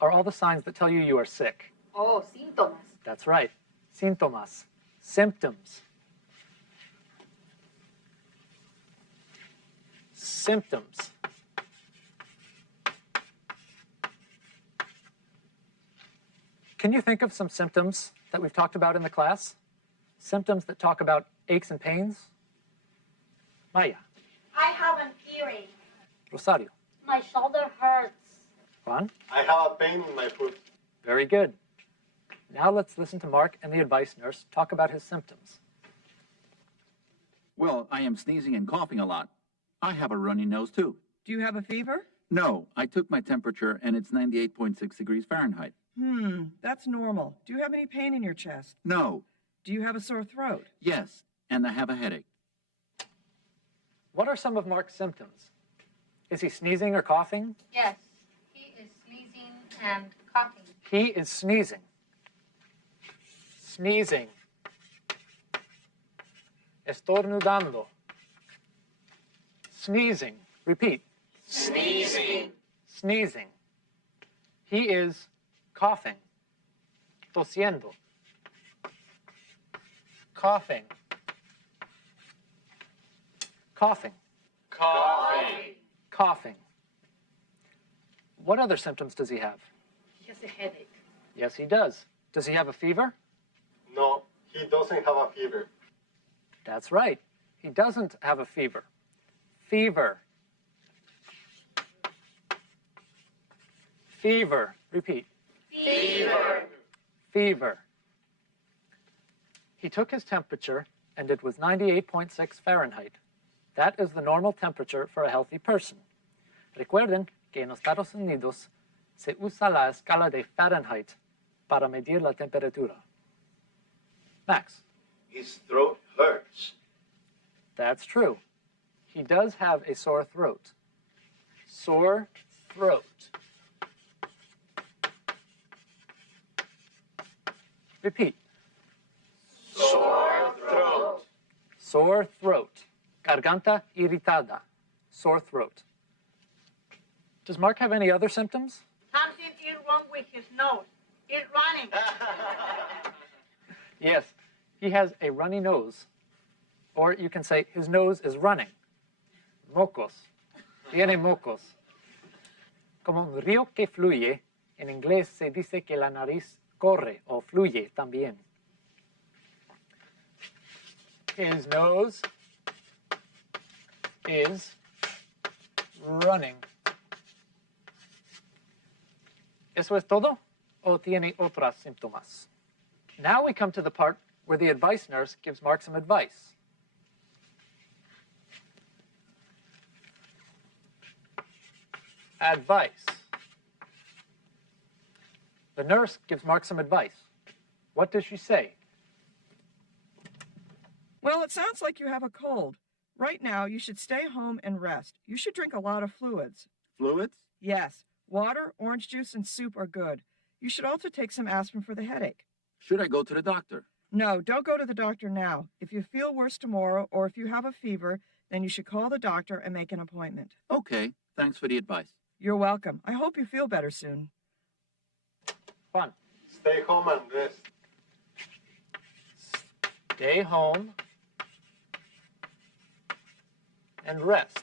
are all the signs that tell you are sick. Oh, síntomas. That's right. Síntomas. Symptoms. Symptoms. Can you think of some symptoms that we've talked about in the class? Symptoms that talk about aches and pains? Maya. I have an earache. Rosario. My shoulder hurts. Juan. I have a pain in my foot. Very good. Now let's listen to Mark and the advice nurse talk about his symptoms. Well, I am sneezing and coughing a lot. I have a runny nose, too. Do you have a fever? No, I took my temperature and it's 98.6 degrees Fahrenheit. That's normal. Do you have any pain in your chest? No. Do you have a sore throat? Yes, and I have a headache. What are some of Mark's symptoms? Is he sneezing or coughing? Yes, he is sneezing and coughing. He is sneezing. Sneezing. Estornudando. Sneezing. Repeat. Sneezing. Sneezing. He is coughing. tosiendo. Coughing. Coughing. Coughing. Coughing. What other symptoms does he have? He has a headache. Yes, he does. Does he have a fever? No, he doesn't have a fever. That's right. He doesn't have a fever. Fever. Fever. Repeat. Fever. Fever. He took his temperature and it was 98.6 Fahrenheit. That is the normal temperature for a healthy person. Recuerden que en los Estados Unidos se usa la escala de Fahrenheit para medir la temperatura. Max. His throat hurts. That's true. He does have a sore throat. Sore throat. Repeat. Sore throat. Sore throat. Garganta irritada. Sore throat. Does Mark have any other symptoms? Something is wrong with his nose. It's running. Yes, he has a runny nose. Or you can say his nose is running. Mocos. Tiene mocos. Como un río que fluye, en inglés se dice que la nariz corre o fluye también. His nose is running. ¿Eso es todo? ¿O tiene otros síntomas? Now we come to the part where the advice nurse gives Mark some advice. Advice. The nurse gives Mark some advice. What does she say? Well, it sounds like you have a cold. Right now, you should stay home and rest. You should drink a lot of fluids. Fluids? Yes. Water, orange juice, and soup are good. You should also take some aspirin for the headache. Should I go to the doctor? No, don't go to the doctor now. If you feel worse tomorrow or if you have a fever, then you should call the doctor and make an appointment. Okay, thanks for the advice. You're welcome. I hope you feel better soon. Juan. Stay home and rest. Stay home and rest.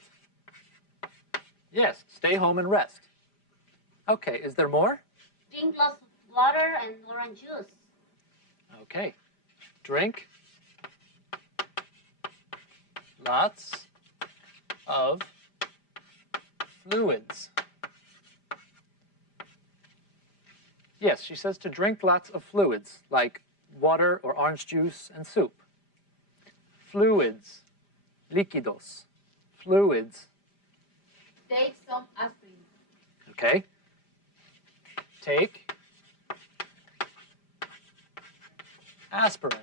Yes, stay home and rest. Okay, is there more? Drink lots of water and orange juice. Okay. Drink lots of fluids. Yes, she says to drink lots of fluids, like water or orange juice and soup. Fluids. Líquidos. Fluids. Take some aspirin. Okay. Take aspirin.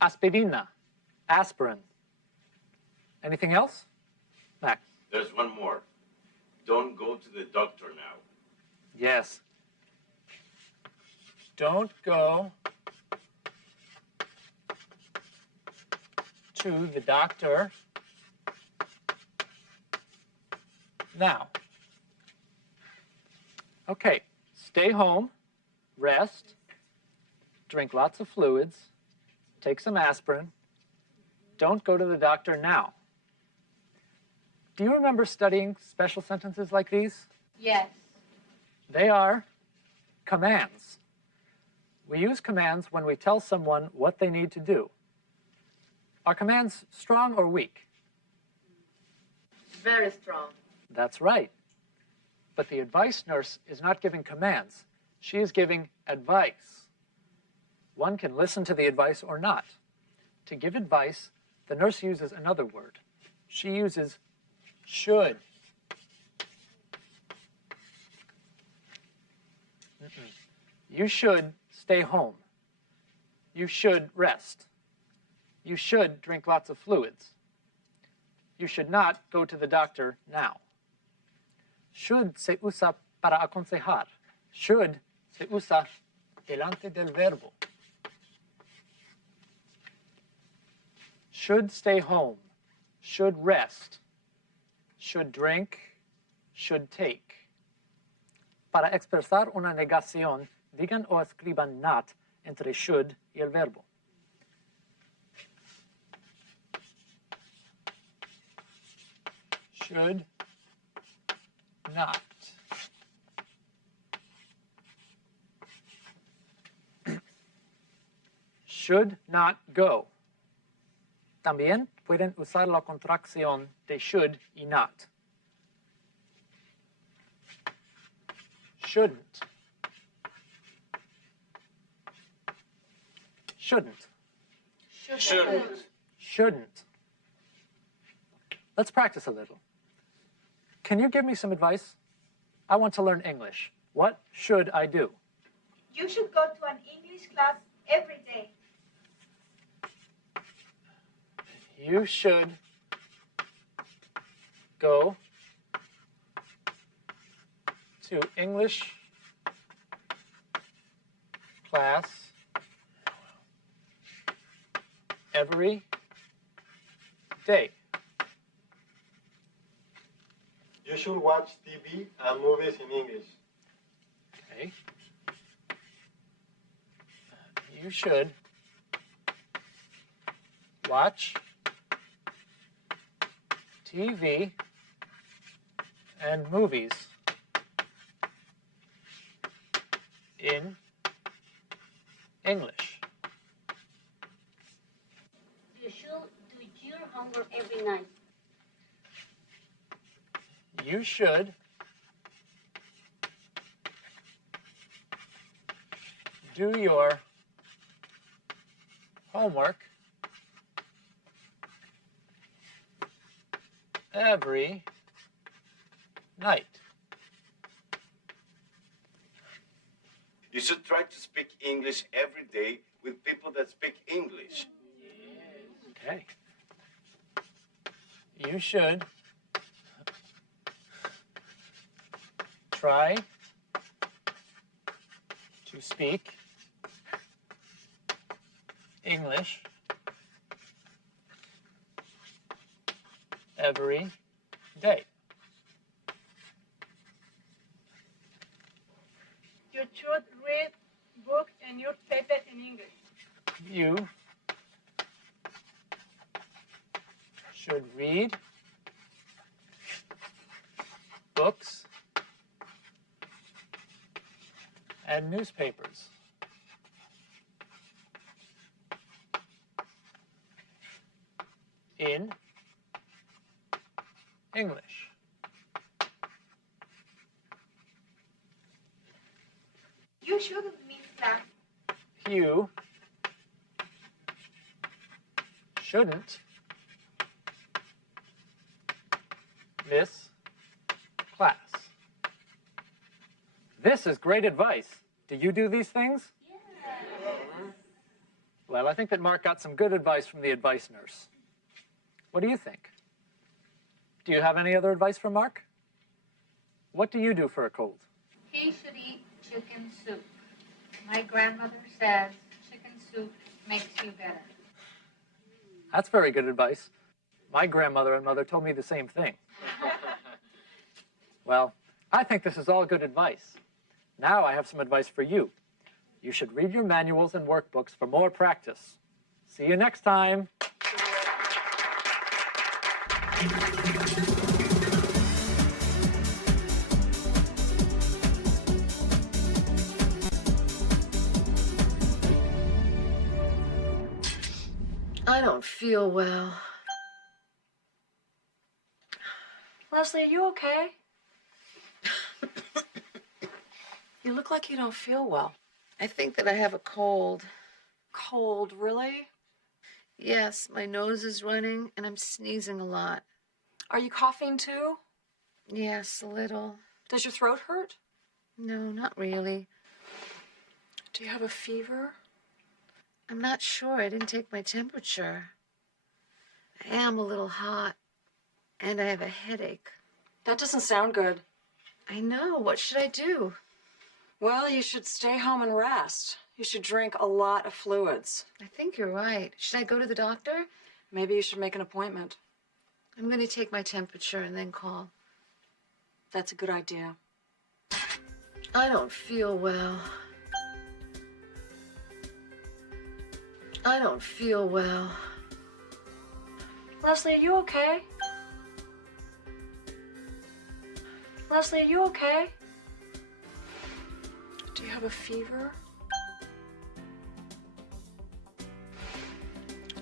Aspirina. Aspirin. Anything else? Max. There's one more. Don't go to the doctor now. Yes. Don't go to the doctor now. Okay, stay home, rest, drink lots of fluids, take some aspirin, don't go to the doctor now. Do you remember studying special sentences like these? Yes. They are commands. We use commands when we tell someone what they need to do. Are commands strong or weak? Very strong. That's right. But the advice nurse is not giving commands. She is giving advice. One can listen to the advice or not. To give advice, the nurse uses another word. She uses should. You should stay home. You should rest. You should drink lots of fluids. You should not go to the doctor now. Should se usa para aconsejar. Should se usa delante del verbo. Should stay home. Should rest. Should drink. Should take. Para expresar una negación, digan o escriban not entre should y el verbo. Should not. Should not go. También pueden usar la contracción de should y not. Shouldn't. Shouldn't. Shouldn't. Shouldn't. Let's practice a little. Can you give me some advice? I want to learn English. What should I do? You should go to an English class every day. You should go to English class every day. You should watch TV and movies in English. Okay. You should watch TV and movies in English. You should do your homework every night. You should do your homework every night. You should try to speak English every day with people that speak English. Okay. You should try to speak English every day. You should read books and newspapers in English. You should read books and newspapers in English. You shouldn't miss class. You shouldn't miss class. This is great advice. Do you do these things? Well, I think that Mark got some good advice from the advice nurse. What do you think? Do you have any other advice from Mark? What do you do for a cold? He should eat chicken soup. My grandmother says chicken soup makes you better. That's very good advice. My grandmother and mother told me the same thing. Well, I think this is all good advice. Now I have some advice for you. You should read your manuals and workbooks for more practice. See you next time. I don't feel well. Leslie, are you okay? You look like you don't feel well. I think that I have a cold. Cold, really? Yes, my nose is running and I'm sneezing a lot. Are you coughing too? Yes, a little. Does your throat hurt? No, not really. Do you have a fever? I'm not sure. I didn't take my temperature. I am a little hot and I have a headache. That doesn't sound good. I know. What should I do? Well, you should stay home and rest. You should drink a lot of fluids. I think you're right. Should I go to the doctor? Maybe you should make an appointment. I'm going to take my temperature and then call. That's a good idea. I don't feel well. I don't feel well. Leslie, are you okay? Leslie, are you okay? Do you have a fever?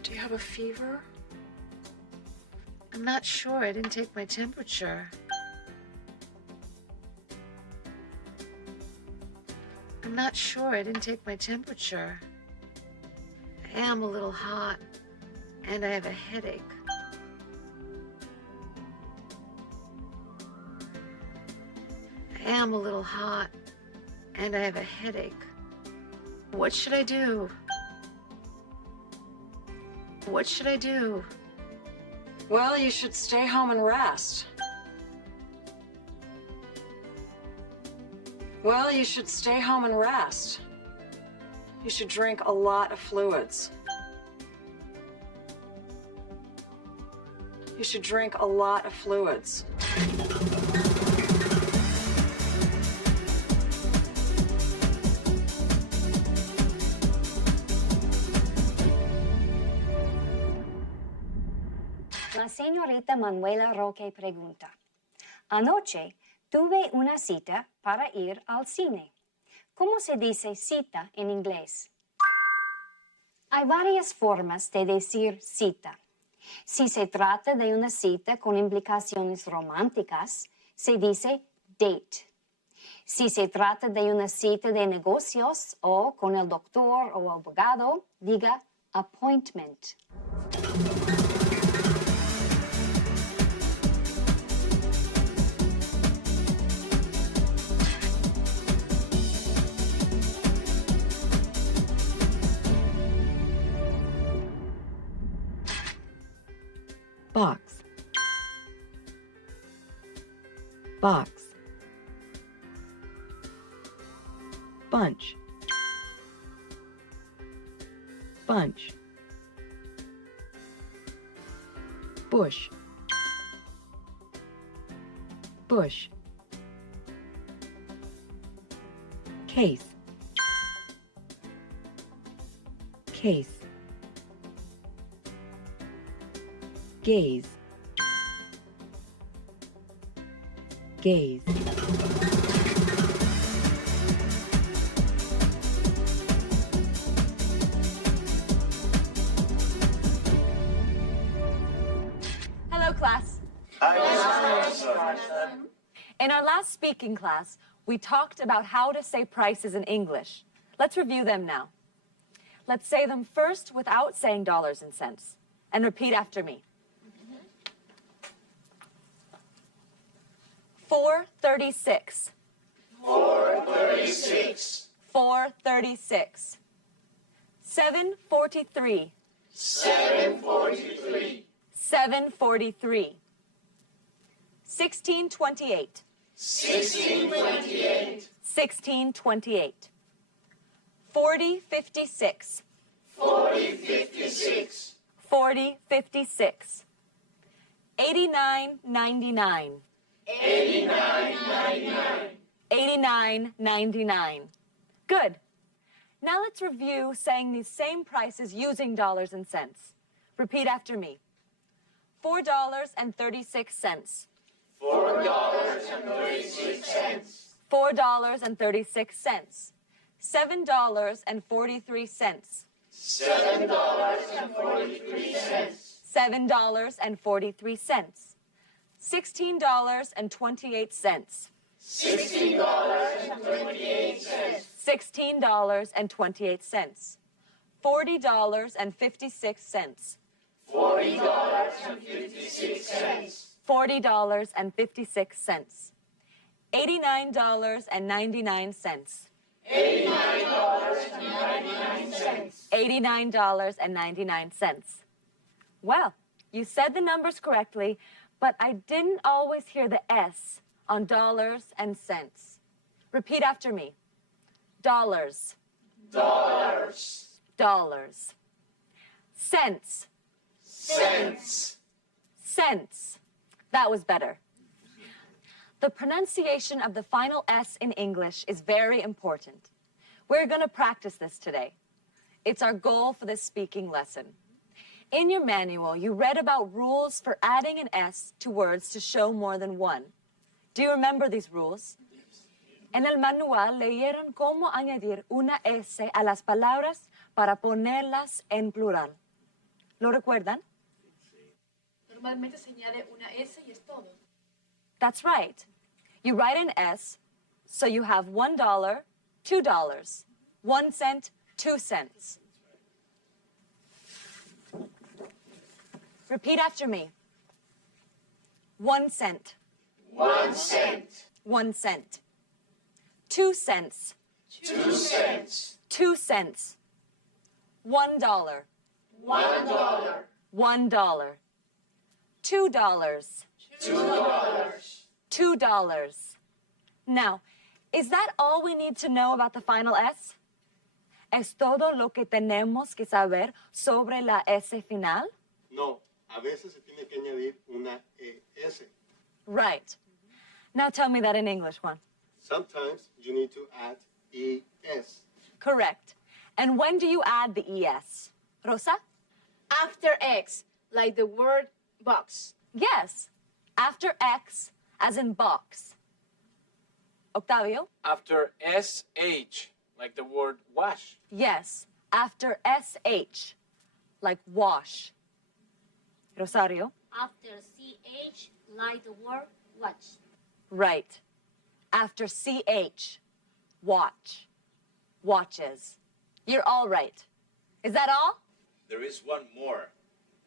Do you have a fever? I'm not sure. I didn't take my temperature. I'm not sure. I didn't take my temperature. I am a little hot, and I have a headache. I am a little hot, and I have a headache. What should I do? What should I do? Well, you should stay home and rest. Well, you should stay home and rest. You should drink a lot of fluids. You should drink a lot of fluids. La señorita Manuela Roque pregunta: Anoche tuve una cita para ir al cine. ¿Cómo se dice cita en inglés? Hay varias formas de decir cita. Si se trata de una cita con implicaciones románticas, se dice date. Si se trata de una cita de negocios o con el doctor o abogado, diga appointment. Box. Box. Bunch. Bunch. Bush. Bush. Case. Case. Gaze. Gaze. Hello, class. Hi. In our last speaking class, we talked about how to say prices in English. Let's review them now. Let's say them first without saying dollars and cents, and repeat after me. $4.36. $4.36. $4.36. $7.43. $7.43. $7.43. $16.28. $16.28. $16.28. $40.56. $40.56. $40.56. $89.99. $89.99. $89.99. Good. Now let's review saying these same prices using dollars and cents. Repeat after me. $4.36. $4.36. $4.36. $7.43. $7.43. $7.43. $16.28. $16.28. $16.28. $40.56. $40.56. $40.56. $89.99. $89.99. $89.99. Well, you said the numbers correctly, but I didn't always hear the S on dollars and cents. Repeat after me. Dollars. Dollars. Dollars. Cents. Cents. Cents. That was better. The pronunciation of the final S in English is very important. We're going to practice this today. It's our goal for this speaking lesson. In your manual, you read about rules for adding an S to words to show more than one. Do you remember these rules? En el manual leyeron cómo añadir una S a las palabras para ponerlas en plural. ¿Lo recuerdan? Normalmente se añade una S y es todo. That's right. You write an S, so you have $1, $2, 1 cent, 2 cents. Repeat after me. 1 cent. 1 cent. 1 cent. 2 cents. 2 cents. 2 cents. $1. $1. $1. $2. $2. $2. Now, is that all we need to know about the final S? ¿Es todo lo que tenemos que saber sobre la S final? No, a veces se tiene que añadir una ES. Right. Now tell me that in English, Juan. Sometimes you need to add ES. Correct. And when do you add the ES? Rosa? After X, like the word box. Yes. After X, as in box. Octavio? After SH, like the word wash. Yes. After SH, like wash. Rosario? After CH, like the word watch. Right. After CH, watch. Watches. You're all right. Is that all? There is one more.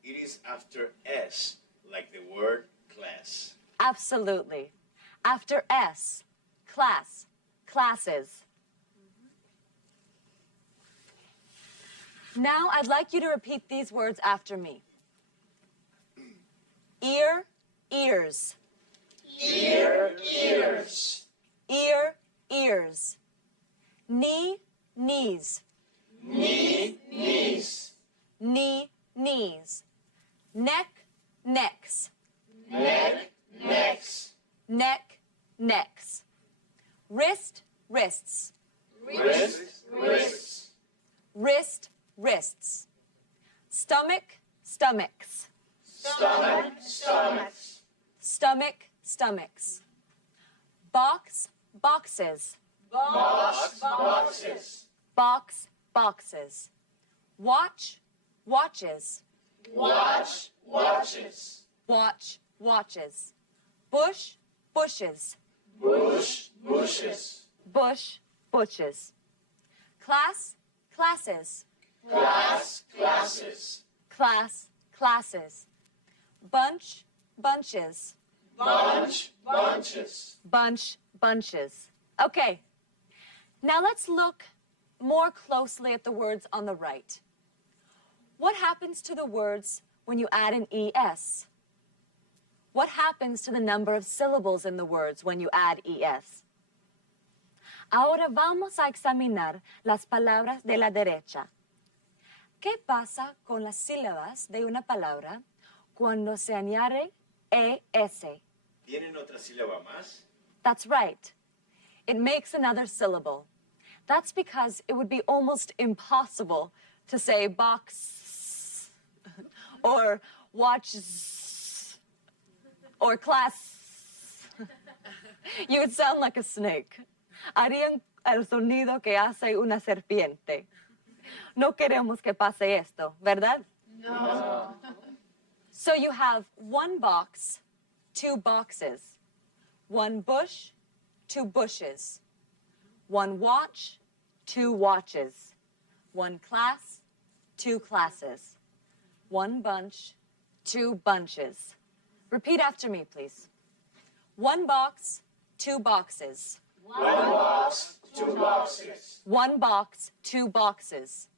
It is after S, like the word class. Absolutely. After S, class, classes. Now I'd like you to repeat these words after me. Ear, ears. Ear, ears. Ear, ears. Knee, knees. Knee, knees. Knee, knees. Neck, necks. Neck, necks. Neck, necks. Wrist, wrists. Wrist, wrists. Wrist, wrists. Stomach, stomachs. Stomach, stomachs. Stomach, stomachs. Box, boxes. Box, boxes. Box, boxes. Watch, watches. Watch, watches. Watch, watches. Bush, bushes. Bush, bushes. Bush, bushes. Class, classes. Class, classes. Class, classes. Bunch, bunches. Bunch, bunches. Bunch, bunches. Okay, now let's look more closely at the words on the right. What happens to the words when you add an ES? What happens to the number of syllables in the words when you add ES? Ahora vamos a examinar las palabras de la derecha. ¿Qué pasa con las sílabas de una palabra cuando se añade ES? ¿Tienen otra sílaba más? That's right. It makes another syllable. That's because it would be almost impossible to say box or watch or class. You would sound like a snake. Harían el sonido que hace una serpiente. No queremos que pase esto, ¿verdad? No. So you have one box, two boxes. One bush, two bushes. One watch, two watches. One class, two classes. One bunch, two bunches. Repeat after me, please. One box, two boxes. One box, two boxes. One box, two boxes.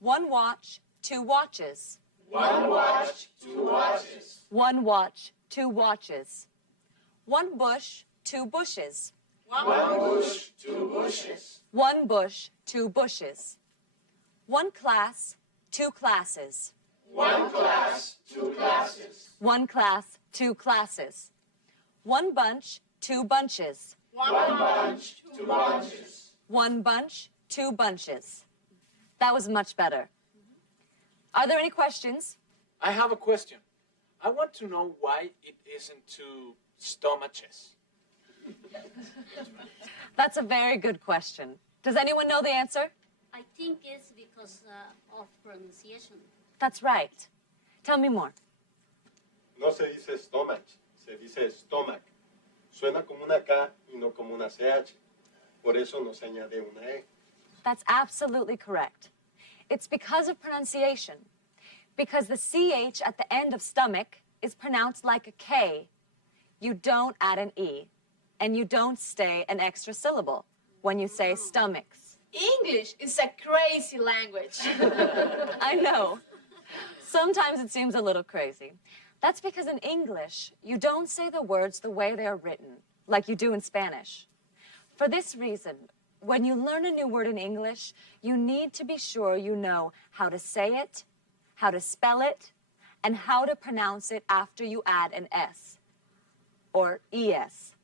One watch, two watches. One watch, two watches. One watch, two watches. One bush, two bushes. One bush, two bushes. One bush, two bushes. One class, two classes. One class, two classes. One class, two classes. One bunch, 2 bunches. 1 bunch, 2 bunches. 1 bunch, 2 bunches. That was much better. Are there any questions? I have a question. I want to know why it isn't 2 stomaches. That's a very good question. Does anyone know the answer? I think it's because of pronunciation. That's right. Tell me more. No se dice stomach, se dice stomach. Suena como una K y no como una CH. Por eso no se añade una E. That's absolutely correct. It's because of pronunciation. Because the CH at the end of stomach is pronounced like a K. You don't add an E. And you don't stay an extra syllable when you say stomachs. English is a crazy language. I know. Sometimes it seems a little crazy. That's because in English, you don't say the words the way they are written, like you do in Spanish. For this reason, when you learn a new word in English, you need to be sure you know how to say it, how to spell it, and how to pronounce it after you add an S, or ES.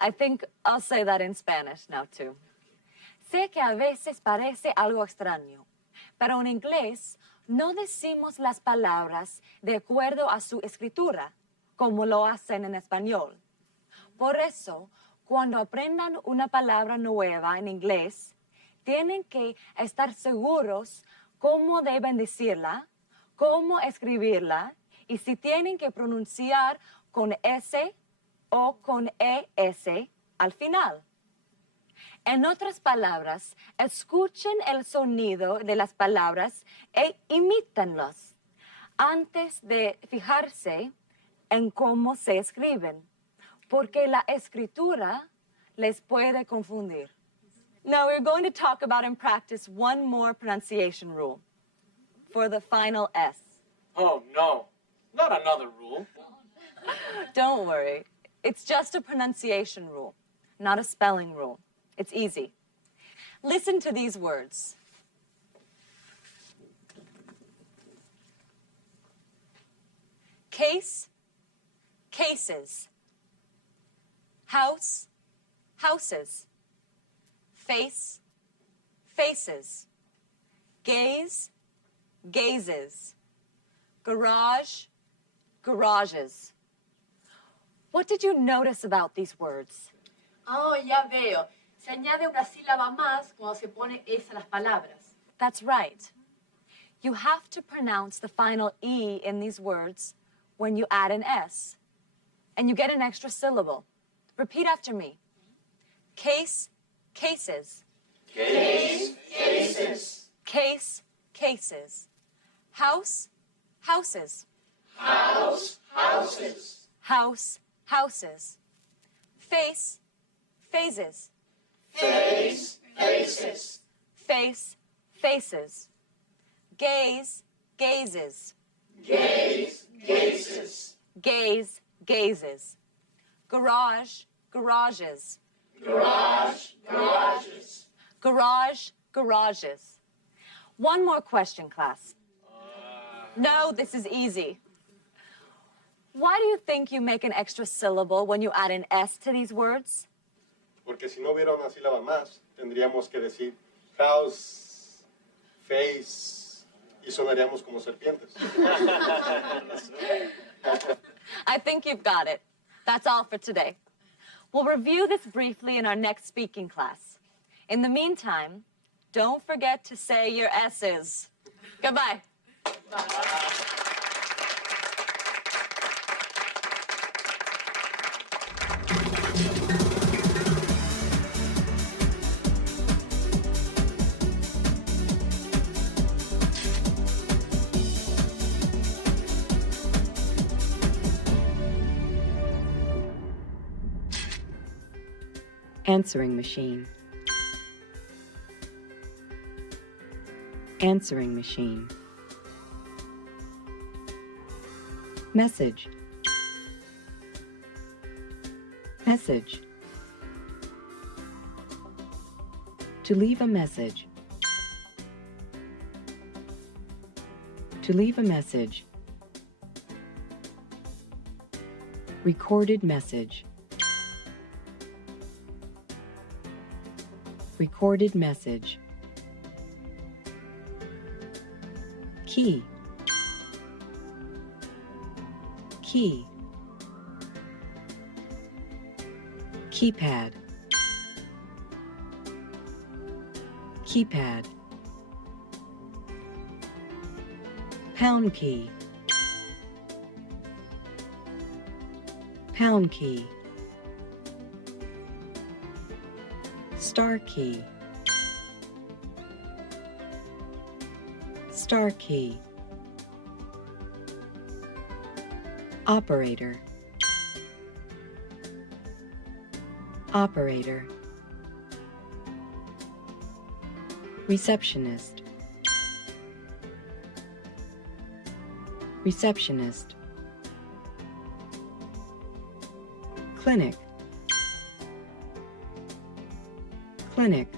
I think I'll say that in Spanish now, too. Sé que a veces parece algo extraño, pero en inglés no decimos las palabras de acuerdo a su escritura, como lo hacen en español. Por eso, cuando aprendan una palabra nueva en inglés, tienen que estar seguros cómo deben decirla, cómo escribirla, y si tienen que pronunciar con S o con ES al final. En otras palabras, escuchen el sonido de las palabras e imítenlos antes de fijarse en cómo se escriben, porque la escritura les puede confundir. Now we're going to talk about and practice one more pronunciation rule for the final S. Oh, no. Not another rule. Don't worry. It's just a pronunciation rule, not a spelling rule. It's easy. Listen to these words. Case, cases. House, houses. Face, faces. Gaze, gazes. Garage, garages. What did you notice about these words? Oh, ya veo. Se añade una sílaba más cuando se pone S a las palabras. That's right. You have to pronounce the final E in these words when you add an S. And you get an extra syllable. Repeat after me. Case, cases. Case, cases. Case, cases. House, houses. House, houses. House, houses. Face, phases. Face, faces. Face, faces. Gaze, gazes. Gaze, gazes. Gaze, gazes. Garage, garages. Garage, garages. Garage, garages. One more question, class. No, this is easy. Why do you think you make an extra syllable when you add an S to these words? Porque si no hubiera una sílaba más, tendríamos que decir house, face, y sonaríamos como serpientes. I think you've got it. That's all for today. We'll review this briefly in our next speaking class. In the meantime, don't forget to say your S's. Goodbye. Answering machine. Answering machine. Message. Message. To leave a message. To leave a message. Recorded message. Recorded message. Key. Key. Keypad. Keypad. Pound key. Pound key. Star key. Star key. Operator. Operator. Receptionist. Receptionist. Clinic. Clinic.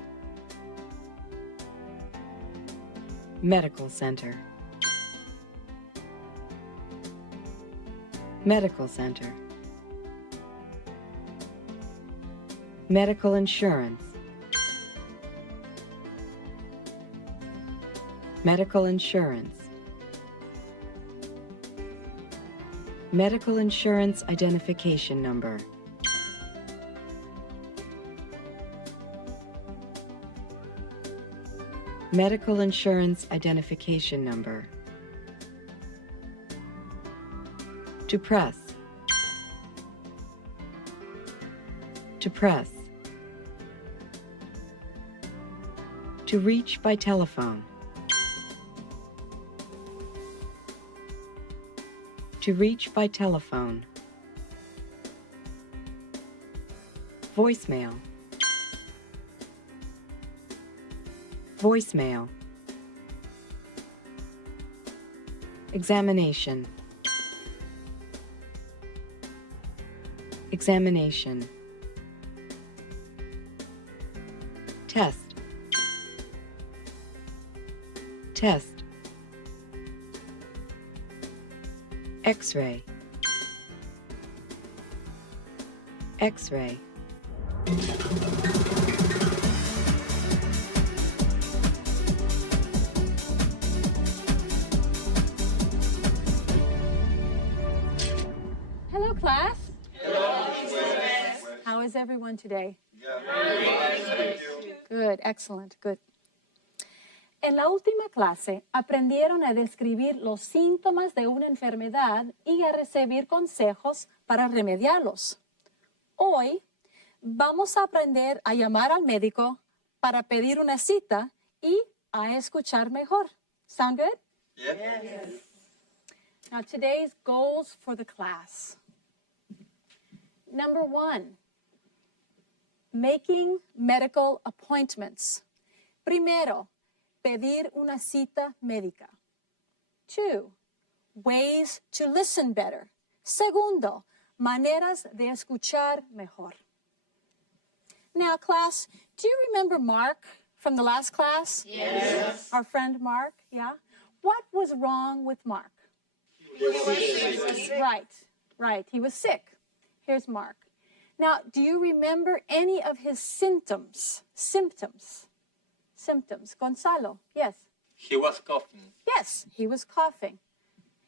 Medical center. Medical center. Medical insurance. Medical insurance. Medical insurance identification number. Medical insurance identification number. To press. To press. To reach by telephone. To reach by telephone. Voicemail. Voicemail. Examination. Examination. Test. Test. X-ray. X-ray. Hello, class. How is everyone today? Good, excellent, good. En la última clase aprendieron a describir los síntomas de una enfermedad y a recibir consejos para remediarlos. Hoy vamos a aprender a llamar al médico para pedir una cita y a escuchar mejor. Sound good? Yes. Now today's goals for the class. Number 1, making medical appointments. Primero, pedir una cita médica. 2, ways to listen better. Segundo, maneras de escuchar mejor. Now, class, do you remember Mark from the last class? Yes. Our friend Mark, yeah? What was wrong with Mark? Right, he was sick. Here's Mark. Now, do you remember any of his symptoms? Gonzalo, yes. He was coughing. Yes, he was coughing.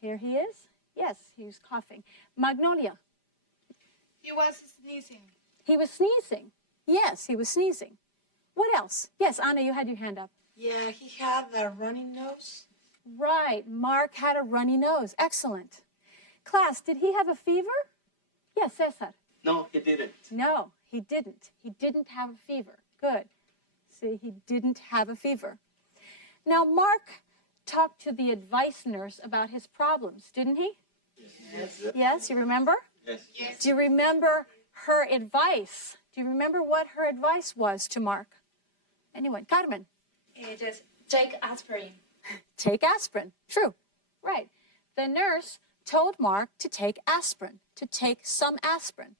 Here he is. Yes, he was coughing. Magnolia. He was sneezing. He was sneezing. Yes, he was sneezing. What else? Yes, Anna, you had your hand up. Yeah, he had a runny nose. Right, Mark had a runny nose. Excellent. Class, did he have a fever? Yes, Cesar. No, he didn't. No, he didn't. He didn't have a fever. Good. See, he didn't have a fever. Now, Mark talked to the advice nurse about his problems, didn't he? Yes. Yes, you remember? Yes. Do you remember her advice? Do you remember what her advice was to Mark? Anyone? Carmen? Just take aspirin. Take aspirin. True. Right. The nurse told Mark to take aspirin, to take some aspirin.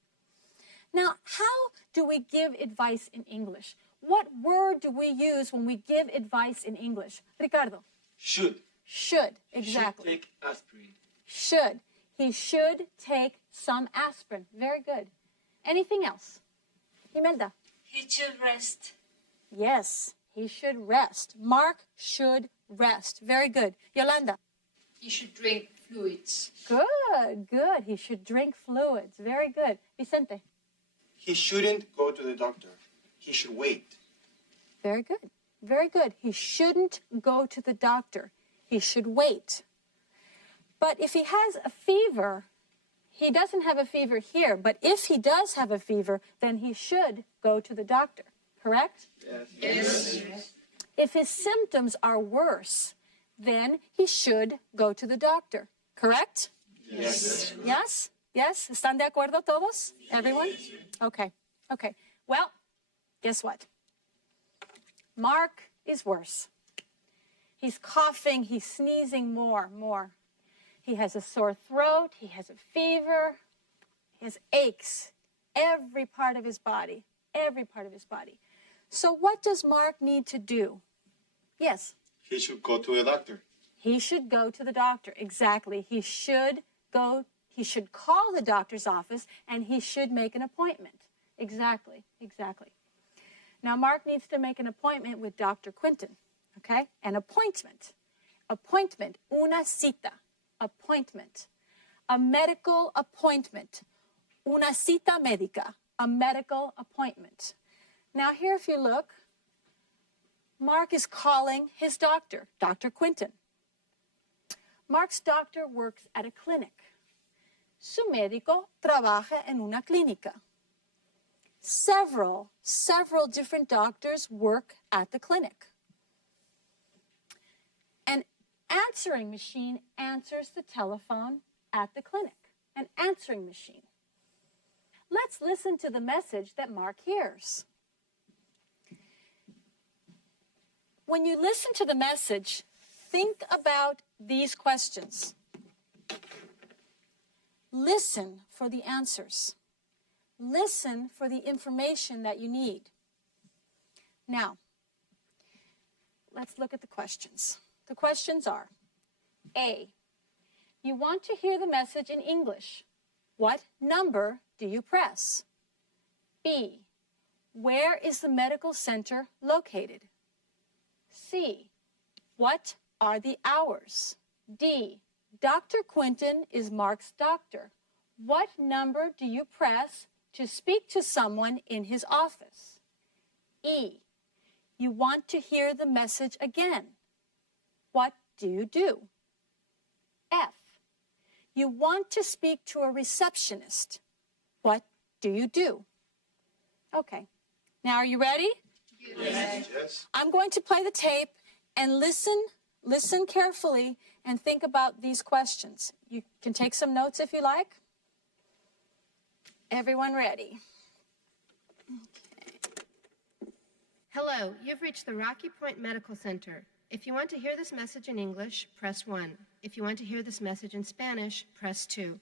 Now, how do we give advice in English? What word do we use when we give advice in English? Ricardo? Should. Should, exactly. Should take aspirin. Should. He should take some aspirin. Very good. Anything else? Imelda? He should rest. Yes, he should rest. Mark should rest. Very good. Yolanda. He should drink fluids. Good, good. He should drink fluids. Very good. Vicente. He shouldn't go to the doctor. He should wait. Very good. Very good. He shouldn't go to the doctor. He should wait. But if he has a fever, he doesn't have a fever here, but if he does have a fever, then he should go to the doctor. Correct? Yes. Yes. If his symptoms are worse, then he should go to the doctor. Correct? Yes. Yes? Yes? ¿Están de acuerdo todos? Everyone? Okay. Okay. Well, guess what? Mark is worse. He's coughing, he's sneezing more. He has a sore throat, he has a fever, he has aches, every part of his body. So what does Mark need to do? Yes? He should go to the doctor. He should go to the doctor, exactly. He should call the doctor's office and he should make an appointment. Exactly. Now Mark needs to make an appointment with Dr. Quinton, okay? An appointment. Appointment, una cita. Appointment. A medical appointment. Una cita médica. A medical appointment. Now here, if you look, Mark is calling his doctor, Dr. Quinton. Mark's doctor works at a clinic. Su médico trabaja en una clínica. Several different doctors work at the clinic. An answering machine answers the telephone at the clinic. An answering machine. Let's listen to the message that Mark hears. When you listen to the message, think about these questions. Listen for the answers. Listen for the information that you need. Now, let's look at the questions. The questions are, A, you want to hear the message in English. What number do you press? B, where is the medical center located? C, what are the hours? D, Dr. Quinton is Mark's doctor. What number do you press to speak to someone in his office? E, you want to hear the message again. What do you do? F, you want to speak to a receptionist. What do you do? Okay. Now, are you ready? Yes. I'm going to play the tape and listen carefully and think about these questions. You can take some notes if you like. Everyone ready? Okay. Hello, you've reached the Rocky Point Medical Center. If you want to hear this message in English, press 1. If you want to hear this message in Spanish, press 2.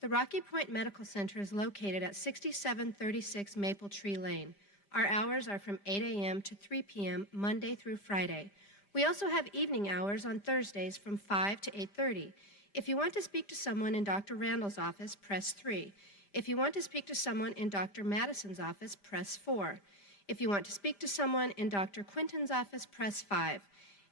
The Rocky Point Medical Center is located at 6736 Maple Tree Lane. Our hours are from 8 a.m. to 3 p.m. Monday through Friday. We also have evening hours on Thursdays from 5 to 8:30. If you want to speak to someone in Dr. Randall's office, press 3. If you want to speak to someone in Dr. Madison's office, press 4. If you want to speak to someone in Dr. Quinton's office, press 5.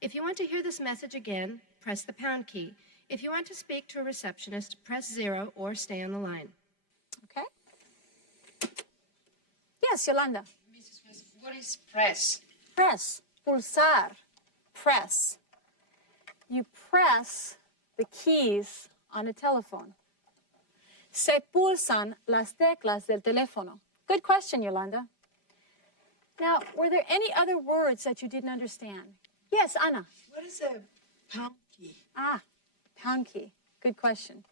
If you want to hear this message again, press the pound key. If you want to speak to a receptionist, press 0 or stay on the line. Okay. Yes, Yolanda. Mrs. West, what is press? Press. Pulsar. Press. You press the keys on a telephone. Se pulsan las teclas del teléfono. Good question, Yolanda. Now, were there any other words that you didn't understand? Yes, Anna. What is a pound key? Ah, pound key. Good question.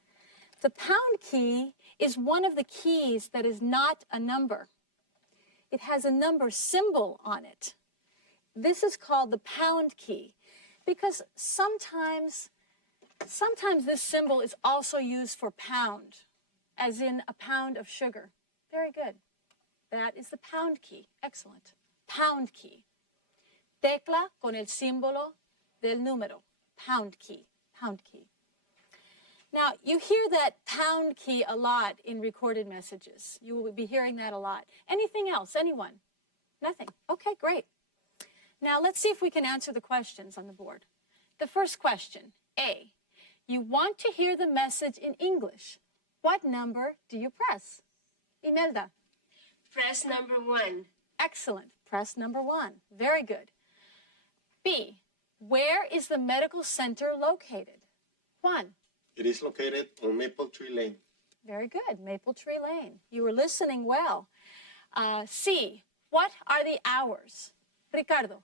The pound key is one of the keys that is not a number. It has a number symbol on it. This is called the pound key because sometimes this symbol is also used for pound, as in a pound of sugar. Very good. That is the pound key. Excellent. Pound key. Tecla con el símbolo del número. Pound key. Pound key. Now, you hear that pound key a lot in recorded messages. You will be hearing that a lot. Anything else? Anyone? Nothing. Okay, great. Now let's see if we can answer the questions on the board. The first question, A. You want to hear the message in English. What number do you press? Imelda. Press number 1. Excellent. Press number 1. Very good. B. Where is the medical center located? Juan. It is located on Maple Tree Lane. Very good. Maple Tree Lane. You were listening well. C. What are the hours? Ricardo.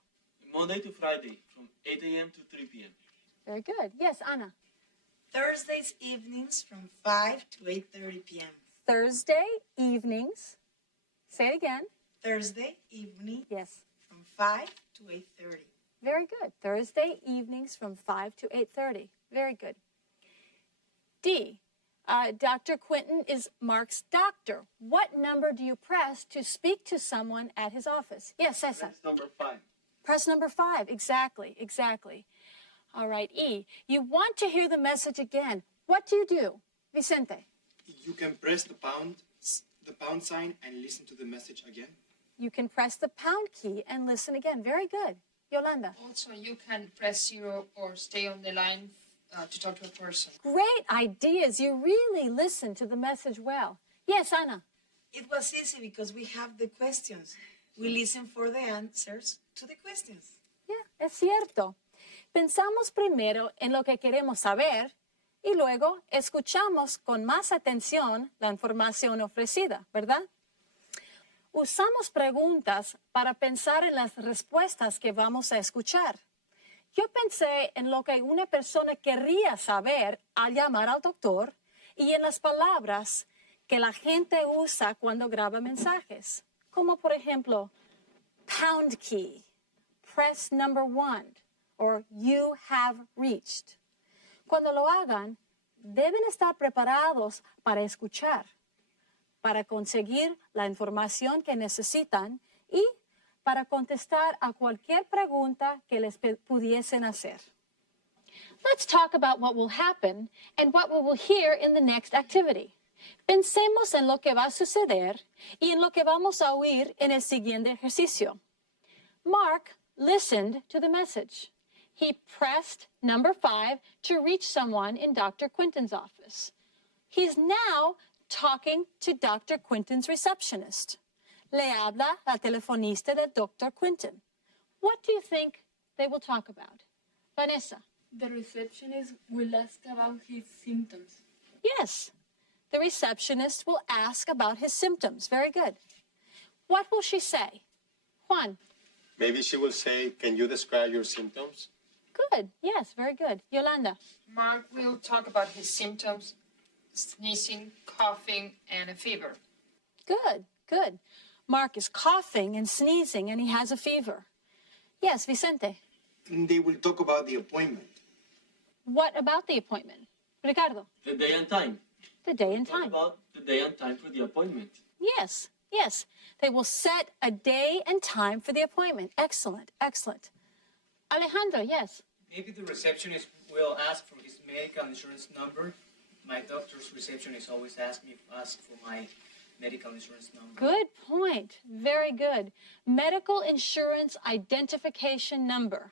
Monday to Friday, from 8 a.m. to 3 p.m. Very good. Yes, Anna. Thursdays evenings from 5 to 8:30 p.m. Thursday evenings. Say it again. Thursday evening. Yes. From 5 to 8:30. Very good. Thursday evenings from 5 to 8:30. Very good. D. Dr. Quinton is Mark's doctor. What number do you press to speak to someone at his office? Yes, Cesar. Press number 5. Press number 5. Exactly, exactly. All right, E. You want to hear the message again. What do? Vicente. You can press the pound sign and listen to the message again. You can press the pound key and listen again. Very good. Yolanda. Also, you can press 0 or stay on the line to talk to a person. Great ideas. You really listened to the message well. Yes, Ana. It was easy because we have the questions. We listen for the answers to the questions. Yeah, es cierto. Pensamos primero en lo que queremos saber y luego escuchamos con más atención la información ofrecida, ¿verdad? Usamos preguntas para pensar en las respuestas que vamos a escuchar. Yo pensé en lo que una persona querría saber al llamar al doctor y en las palabras que la gente usa cuando graba mensajes, como por ejemplo, pound key, press number 1, or you have reached. Cuando lo hagan, deben estar preparados para escuchar, para conseguir la información que necesitan y para contestar a cualquier pregunta que les pudiesen hacer. Let's talk about what will happen and what we will hear in the next activity. Pensemos en lo que va a suceder y en lo que vamos a oír en el siguiente ejercicio. Mark listened to the message. He pressed number 5 to reach someone in Dr. Quinton's office. He's now talking to Dr. Quinton's receptionist. Le habla la telefonista de Dr. Quinton. What do you think they will talk about? Vanessa. The receptionist will ask about his symptoms. Yes, the receptionist will ask about his symptoms. Very good. What will she say? Juan. Maybe she will say, can you describe your symptoms? Good. Yes, very good. Yolanda. Mark will talk about his symptoms, sneezing, coughing, and a fever. Good, good. Mark is coughing and sneezing, and he has a fever. Yes, Vicente. They will talk about the appointment. What about the appointment? Ricardo. The day and time. The day and time. What about the day and time for the appointment? Yes, yes. They will set a day and time for the appointment. Excellent, excellent. Alejandro, yes. Maybe the receptionist will ask for his medical insurance number. My doctor's receptionist always asks for my medical insurance number. Good point. Very good. Medical insurance identification number.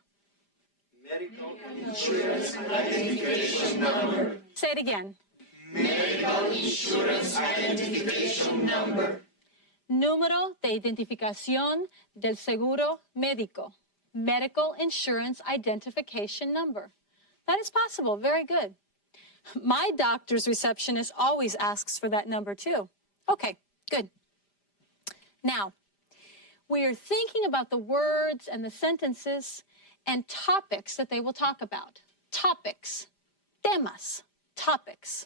Medical insurance identification number. Say it again. Medical insurance identification number. Número de identificación del seguro médico. Medical insurance identification number. That is possible. Very good. My doctor's receptionist always asks for that number too. Okay, good. Now, we are thinking about the words and the sentences and topics that they will talk about. Topics. Temas. Topics.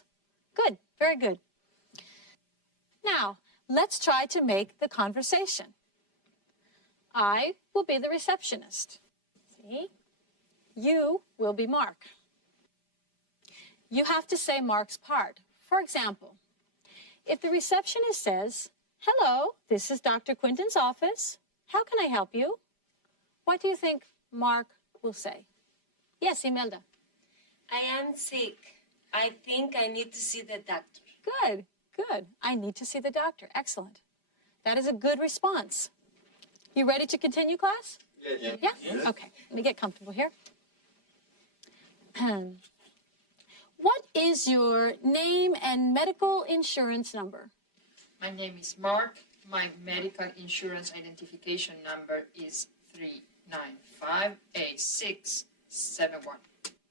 Good, very good. Now, let's try to make the conversation. I will be the receptionist. See? You will be Mark. You have to say Mark's part. For example, if the receptionist says, "Hello, this is Dr. Quinton's office. How can I help you?" What do you think Mark will say? Yes, Imelda. I am sick. I think I need to see the doctor. Good, good. I need to see the doctor. Excellent. That is a good response. You ready to continue, class? Yes. Yeah? Okay, let me get comfortable here. What is your name and medical insurance number? My name is Mark. My medical insurance identification number is 3958671.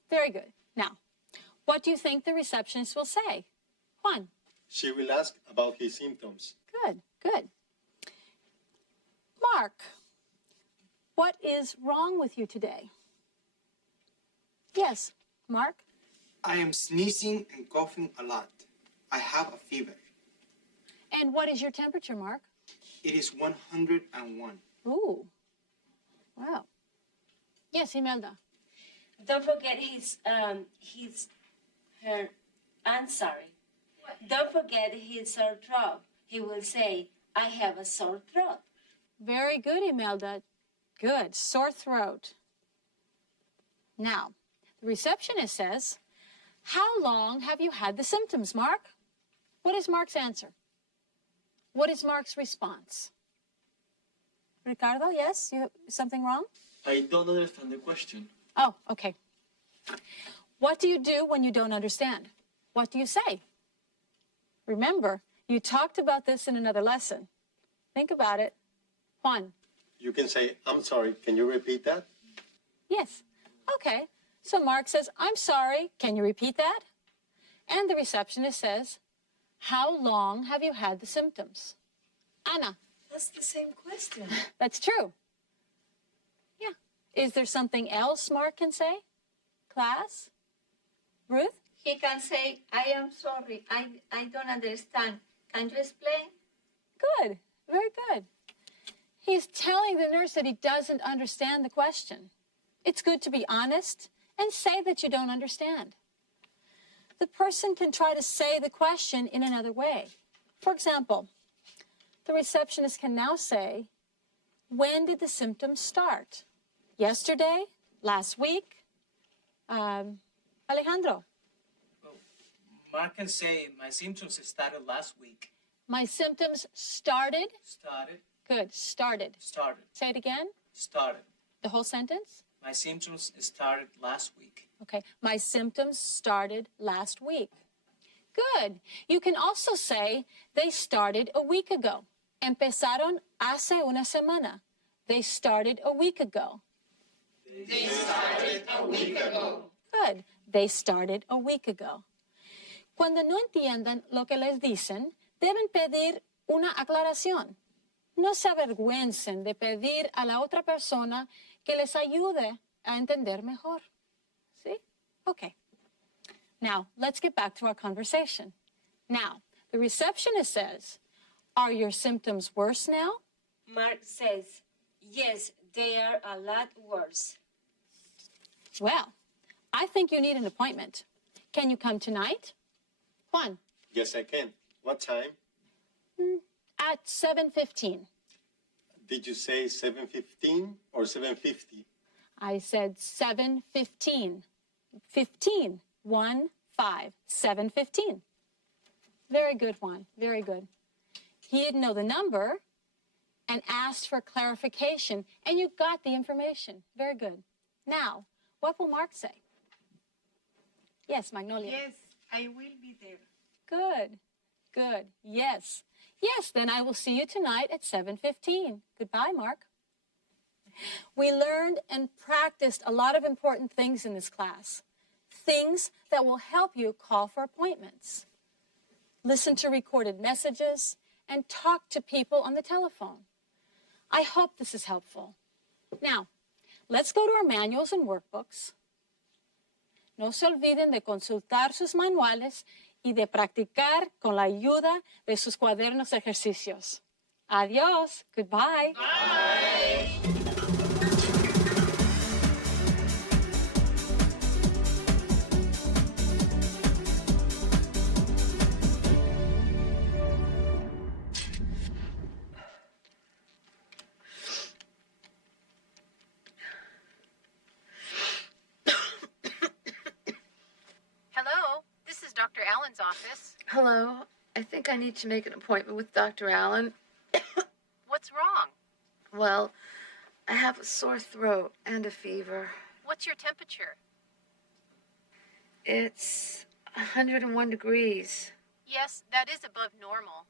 Very good. Now, what do you think the receptionist will say? Juan. She will ask about his symptoms. Good, good. Mark, what is wrong with you today? Yes, Mark? I am sneezing and coughing a lot. I have a fever. And what is your temperature, Mark? It is 101. Ooh. Wow. Yes, Imelda. Don't forget I'm sorry. Don't forget his sore throat. He will say, I have a sore throat. Very good, Imelda. Good. Sore throat. Now, the receptionist says, how long have you had the symptoms, Mark? What is Mark's answer? What is Mark's response? Ricardo, yes? You have something wrong? I don't understand the question. Oh, okay. What do you do when you don't understand? What do you say? Remember, you talked about this in another lesson. Think about it. Juan. You can say, I'm sorry, can you repeat that? Yes. Okay. So Mark says, I'm sorry, can you repeat that? And the receptionist says, how long have you had the symptoms? Anna. That's the same question. That's true. Yeah. Is there something else Mark can say? Class? Ruth? He can say, I am sorry, I don't understand. Can you explain? Good. Very good. He's telling the nurse that he doesn't understand the question. It's good to be honest and say that you don't understand. The person can try to say the question in another way. For example, the receptionist can now say, when did the symptoms start? Yesterday? Last week? Alejandro? Mark can say, my symptoms started last week. My symptoms started? Started. Good. Started. Started. Say it again. Started. The whole sentence? My symptoms started last week. Okay. My symptoms started last week. Good. You can also say, they started a week ago. Empezaron hace una semana. They started a week ago. They started a week ago. Good. They started a week ago. Cuando no entiendan lo que les dicen, deben pedir una aclaración. No se avergüencen de pedir a la otra persona que les ayude a entender mejor. See? Okay. Now, let's get back to our conversation. Now, the receptionist says, are your symptoms worse now? Mark says, yes, they are a lot worse. Well, I think you need an appointment. Can you come tonight? Juan? Yes, I can. What time? At 7:15. Did you say 7:15 or 7:50? I said 7:15. 15. 1, 5. 7:15. Very good, Juan. Very good. He didn't know the number and asked for clarification, and you got the information. Very good. Now, what will Mark say? Yes, Magnolia. Yes, I will be there. Good. Good. Yes. Yes, then I will see you tonight at 7:15. Goodbye, Mark. We learned and practiced a lot of important things in this class. Things that will help you call for appointments. Listen to recorded messages and talk to people on the telephone. I hope this is helpful. Now, let's go to our manuals and workbooks. No se olviden de consultar sus manuales y de practicar con la ayuda de sus cuadernos de ejercicios. Adiós. Goodbye. Bye. Hello, this is Dr. Allen's office. Hello. I think I need to make an appointment with Dr. Allen. What's wrong? Well, I have a sore throat and a fever. What's your temperature? It's 101 degrees. Yes, that is above normal.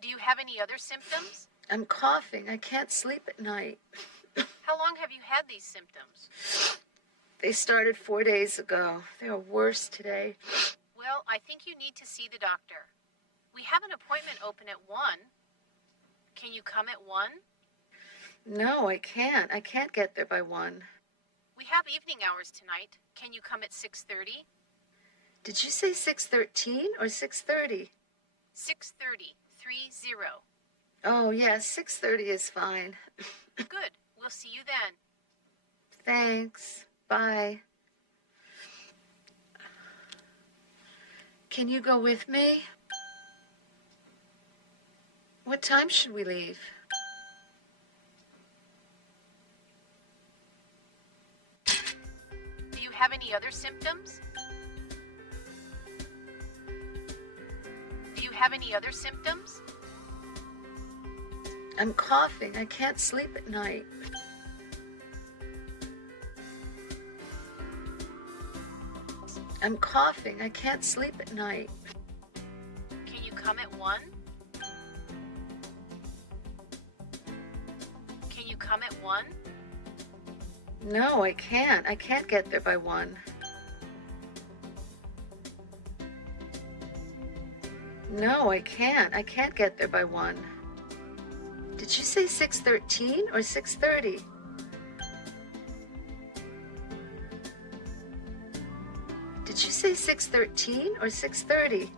Do you have any other symptoms? I'm coughing. I can't sleep at night. How long have you had these symptoms? They started 4 days ago. They're worse today. Well, I think you need to see the doctor. We have an appointment open at 1. Can you come at 1? No, I can't. I can't get there by 1. We have evening hours tonight. Can you come at 6:30? Did you say 6:13 or 6:30? 6:30, 30. Oh, yes, 6:30 is fine. Good. We'll see you then. Thanks. Bye. Can you go with me? What time should we leave? Do you have any other symptoms? Do you have any other symptoms? I'm coughing. I can't sleep at night. I'm coughing. I can't sleep at night. Can you come at 1? Can you come at 1? No, I can't. I can't get there by 1. No, I can't. I can't get there by 1. Did you say 6:13 or 6:30? Did you say 6:13 or 6:30?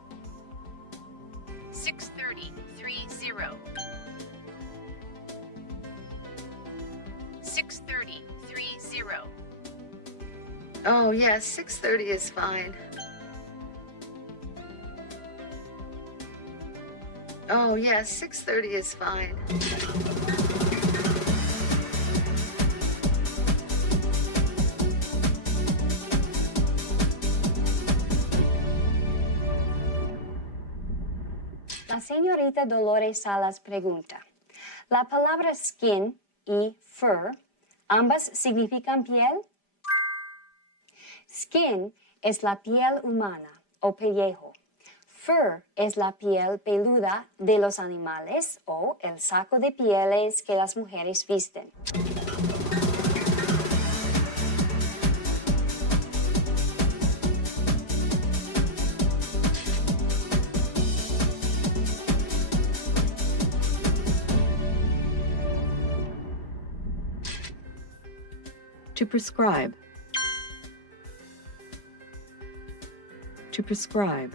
6:30, 30. 6:30, 30. Oh, yes, 6:30 is fine. Oh, yes, 6:30 is fine. La señorita Dolores Salas pregunta, ¿la palabra skin y fur ambas significan piel? Skin es la piel humana o pellejo. Fur es la piel peluda de los animales o el saco de pieles que las mujeres visten. To prescribe. To prescribe.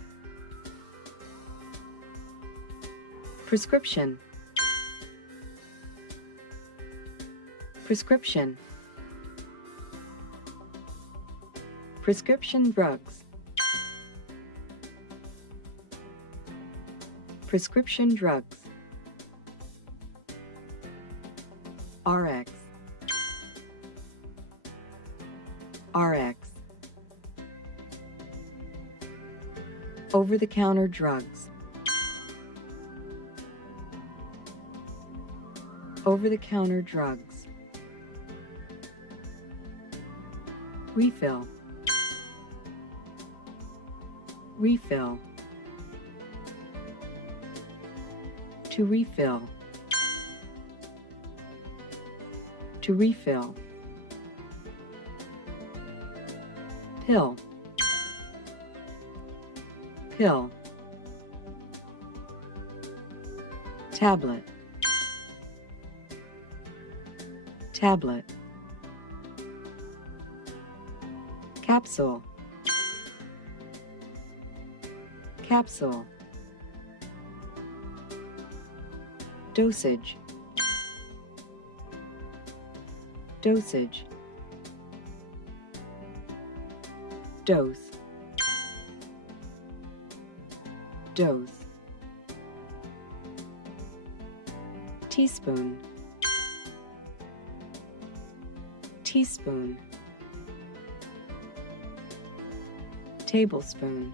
Prescription. Prescription. Prescription drugs. Prescription drugs. RX. RX. Over-the-counter drugs. Over-the-counter drugs. Refill. Refill. To refill. To refill. Pill. Pill. Tablet. Tablet. Capsule. Capsule. Dosage. Dosage. Dose. Dose. Teaspoon. Teaspoon. Tablespoon.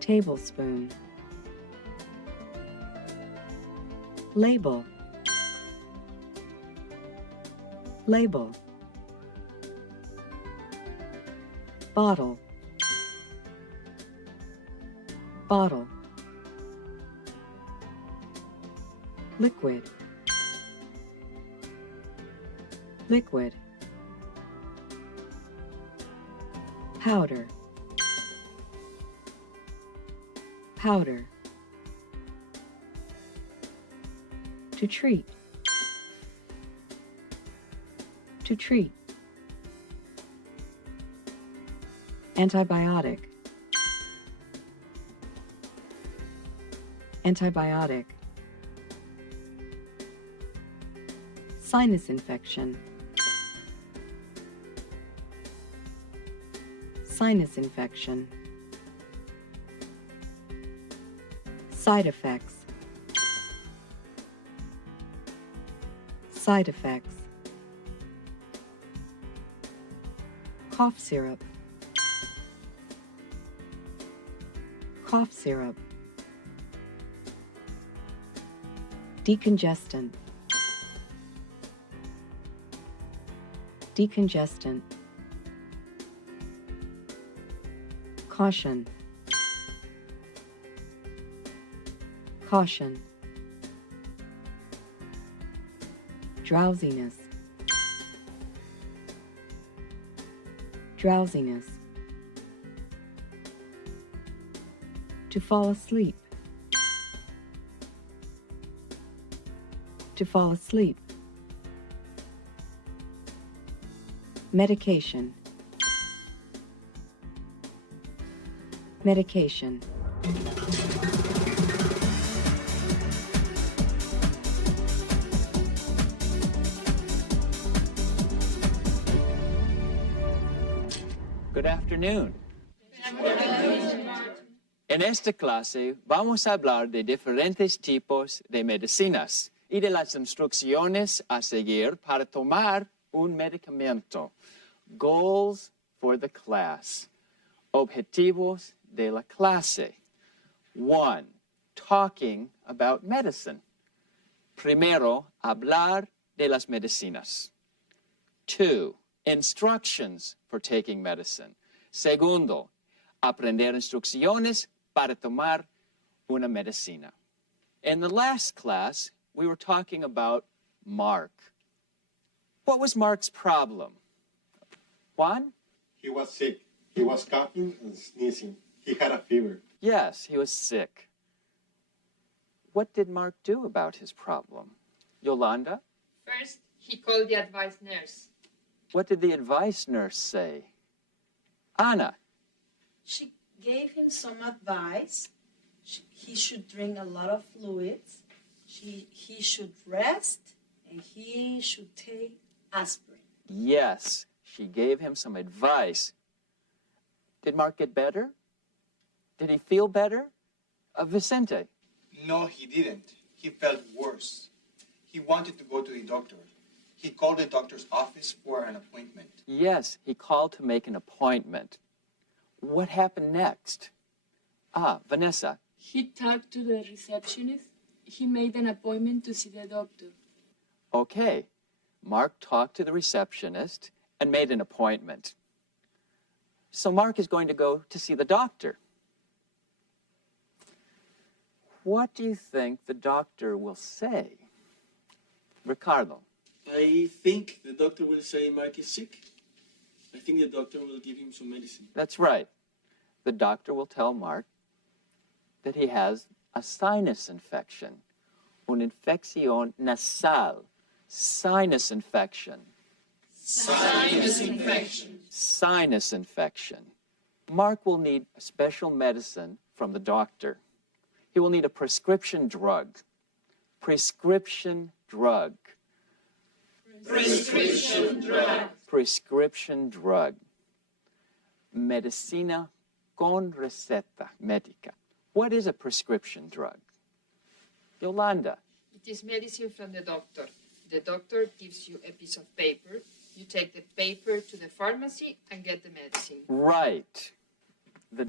Tablespoon. Label. Label. Bottle. Bottle. Liquid. Liquid. Powder. Powder. To treat. To treat. Antibiotic. Antibiotic. Sinus infection. Sinus infection. Side effects. Side effects. Cough syrup. Cough syrup. Decongestant. Decongestant. Caution. Caution. Drowsiness. Drowsiness. To fall asleep. To fall asleep. Medication. Medication. Good afternoon. En esta clase vamos a hablar de diferentes tipos de medicinas y de las instrucciones a seguir para tomar un medicamento. Goals for the class. Objetivos de la clase. 1. Talking about medicine. Primero, hablar de las medicinas. 2. Instructions for taking medicine. Segundo, aprender instrucciones para tomar una medicina. In the last class, we were talking about Mark. What was Mark's problem? Juan? He was sick. He was coughing and sneezing. He had a fever. Yes, he was sick. What did Mark do about his problem? Yolanda? First, he called the advice nurse. What did the advice nurse say? Anna? She gave him some advice. He should drink a lot of fluids. He should rest, and he should take aspirin. Yes, she gave him some advice. Did Mark get better? Did he feel better? Vicente? No, he didn't. He felt worse. He wanted to go to the doctor. He called the doctor's office for an appointment. Yes, he called to make an appointment. What happened next? Vanessa. He talked to the receptionist. He made an appointment to see the doctor. Okay. Mark talked to the receptionist and made an appointment. So Mark is going to go to see the doctor. What do you think the doctor will say? Ricardo. I think the doctor will say Mark is sick. I think the doctor will give him some medicine. That's right. The doctor will tell Mark that he has a sinus infection, una infección nasal, sinus infection. Sinus infection. Sinus infection. Mark will need a special medicine from the doctor. He will need a prescription drug. Prescription drug. Prescription drug. Prescription drug. Medicina con receta médica. What is a prescription drug? Yolanda. It is medicine from the doctor. The doctor gives you a piece of paper. You take the paper to the pharmacy and get the medicine. Right. The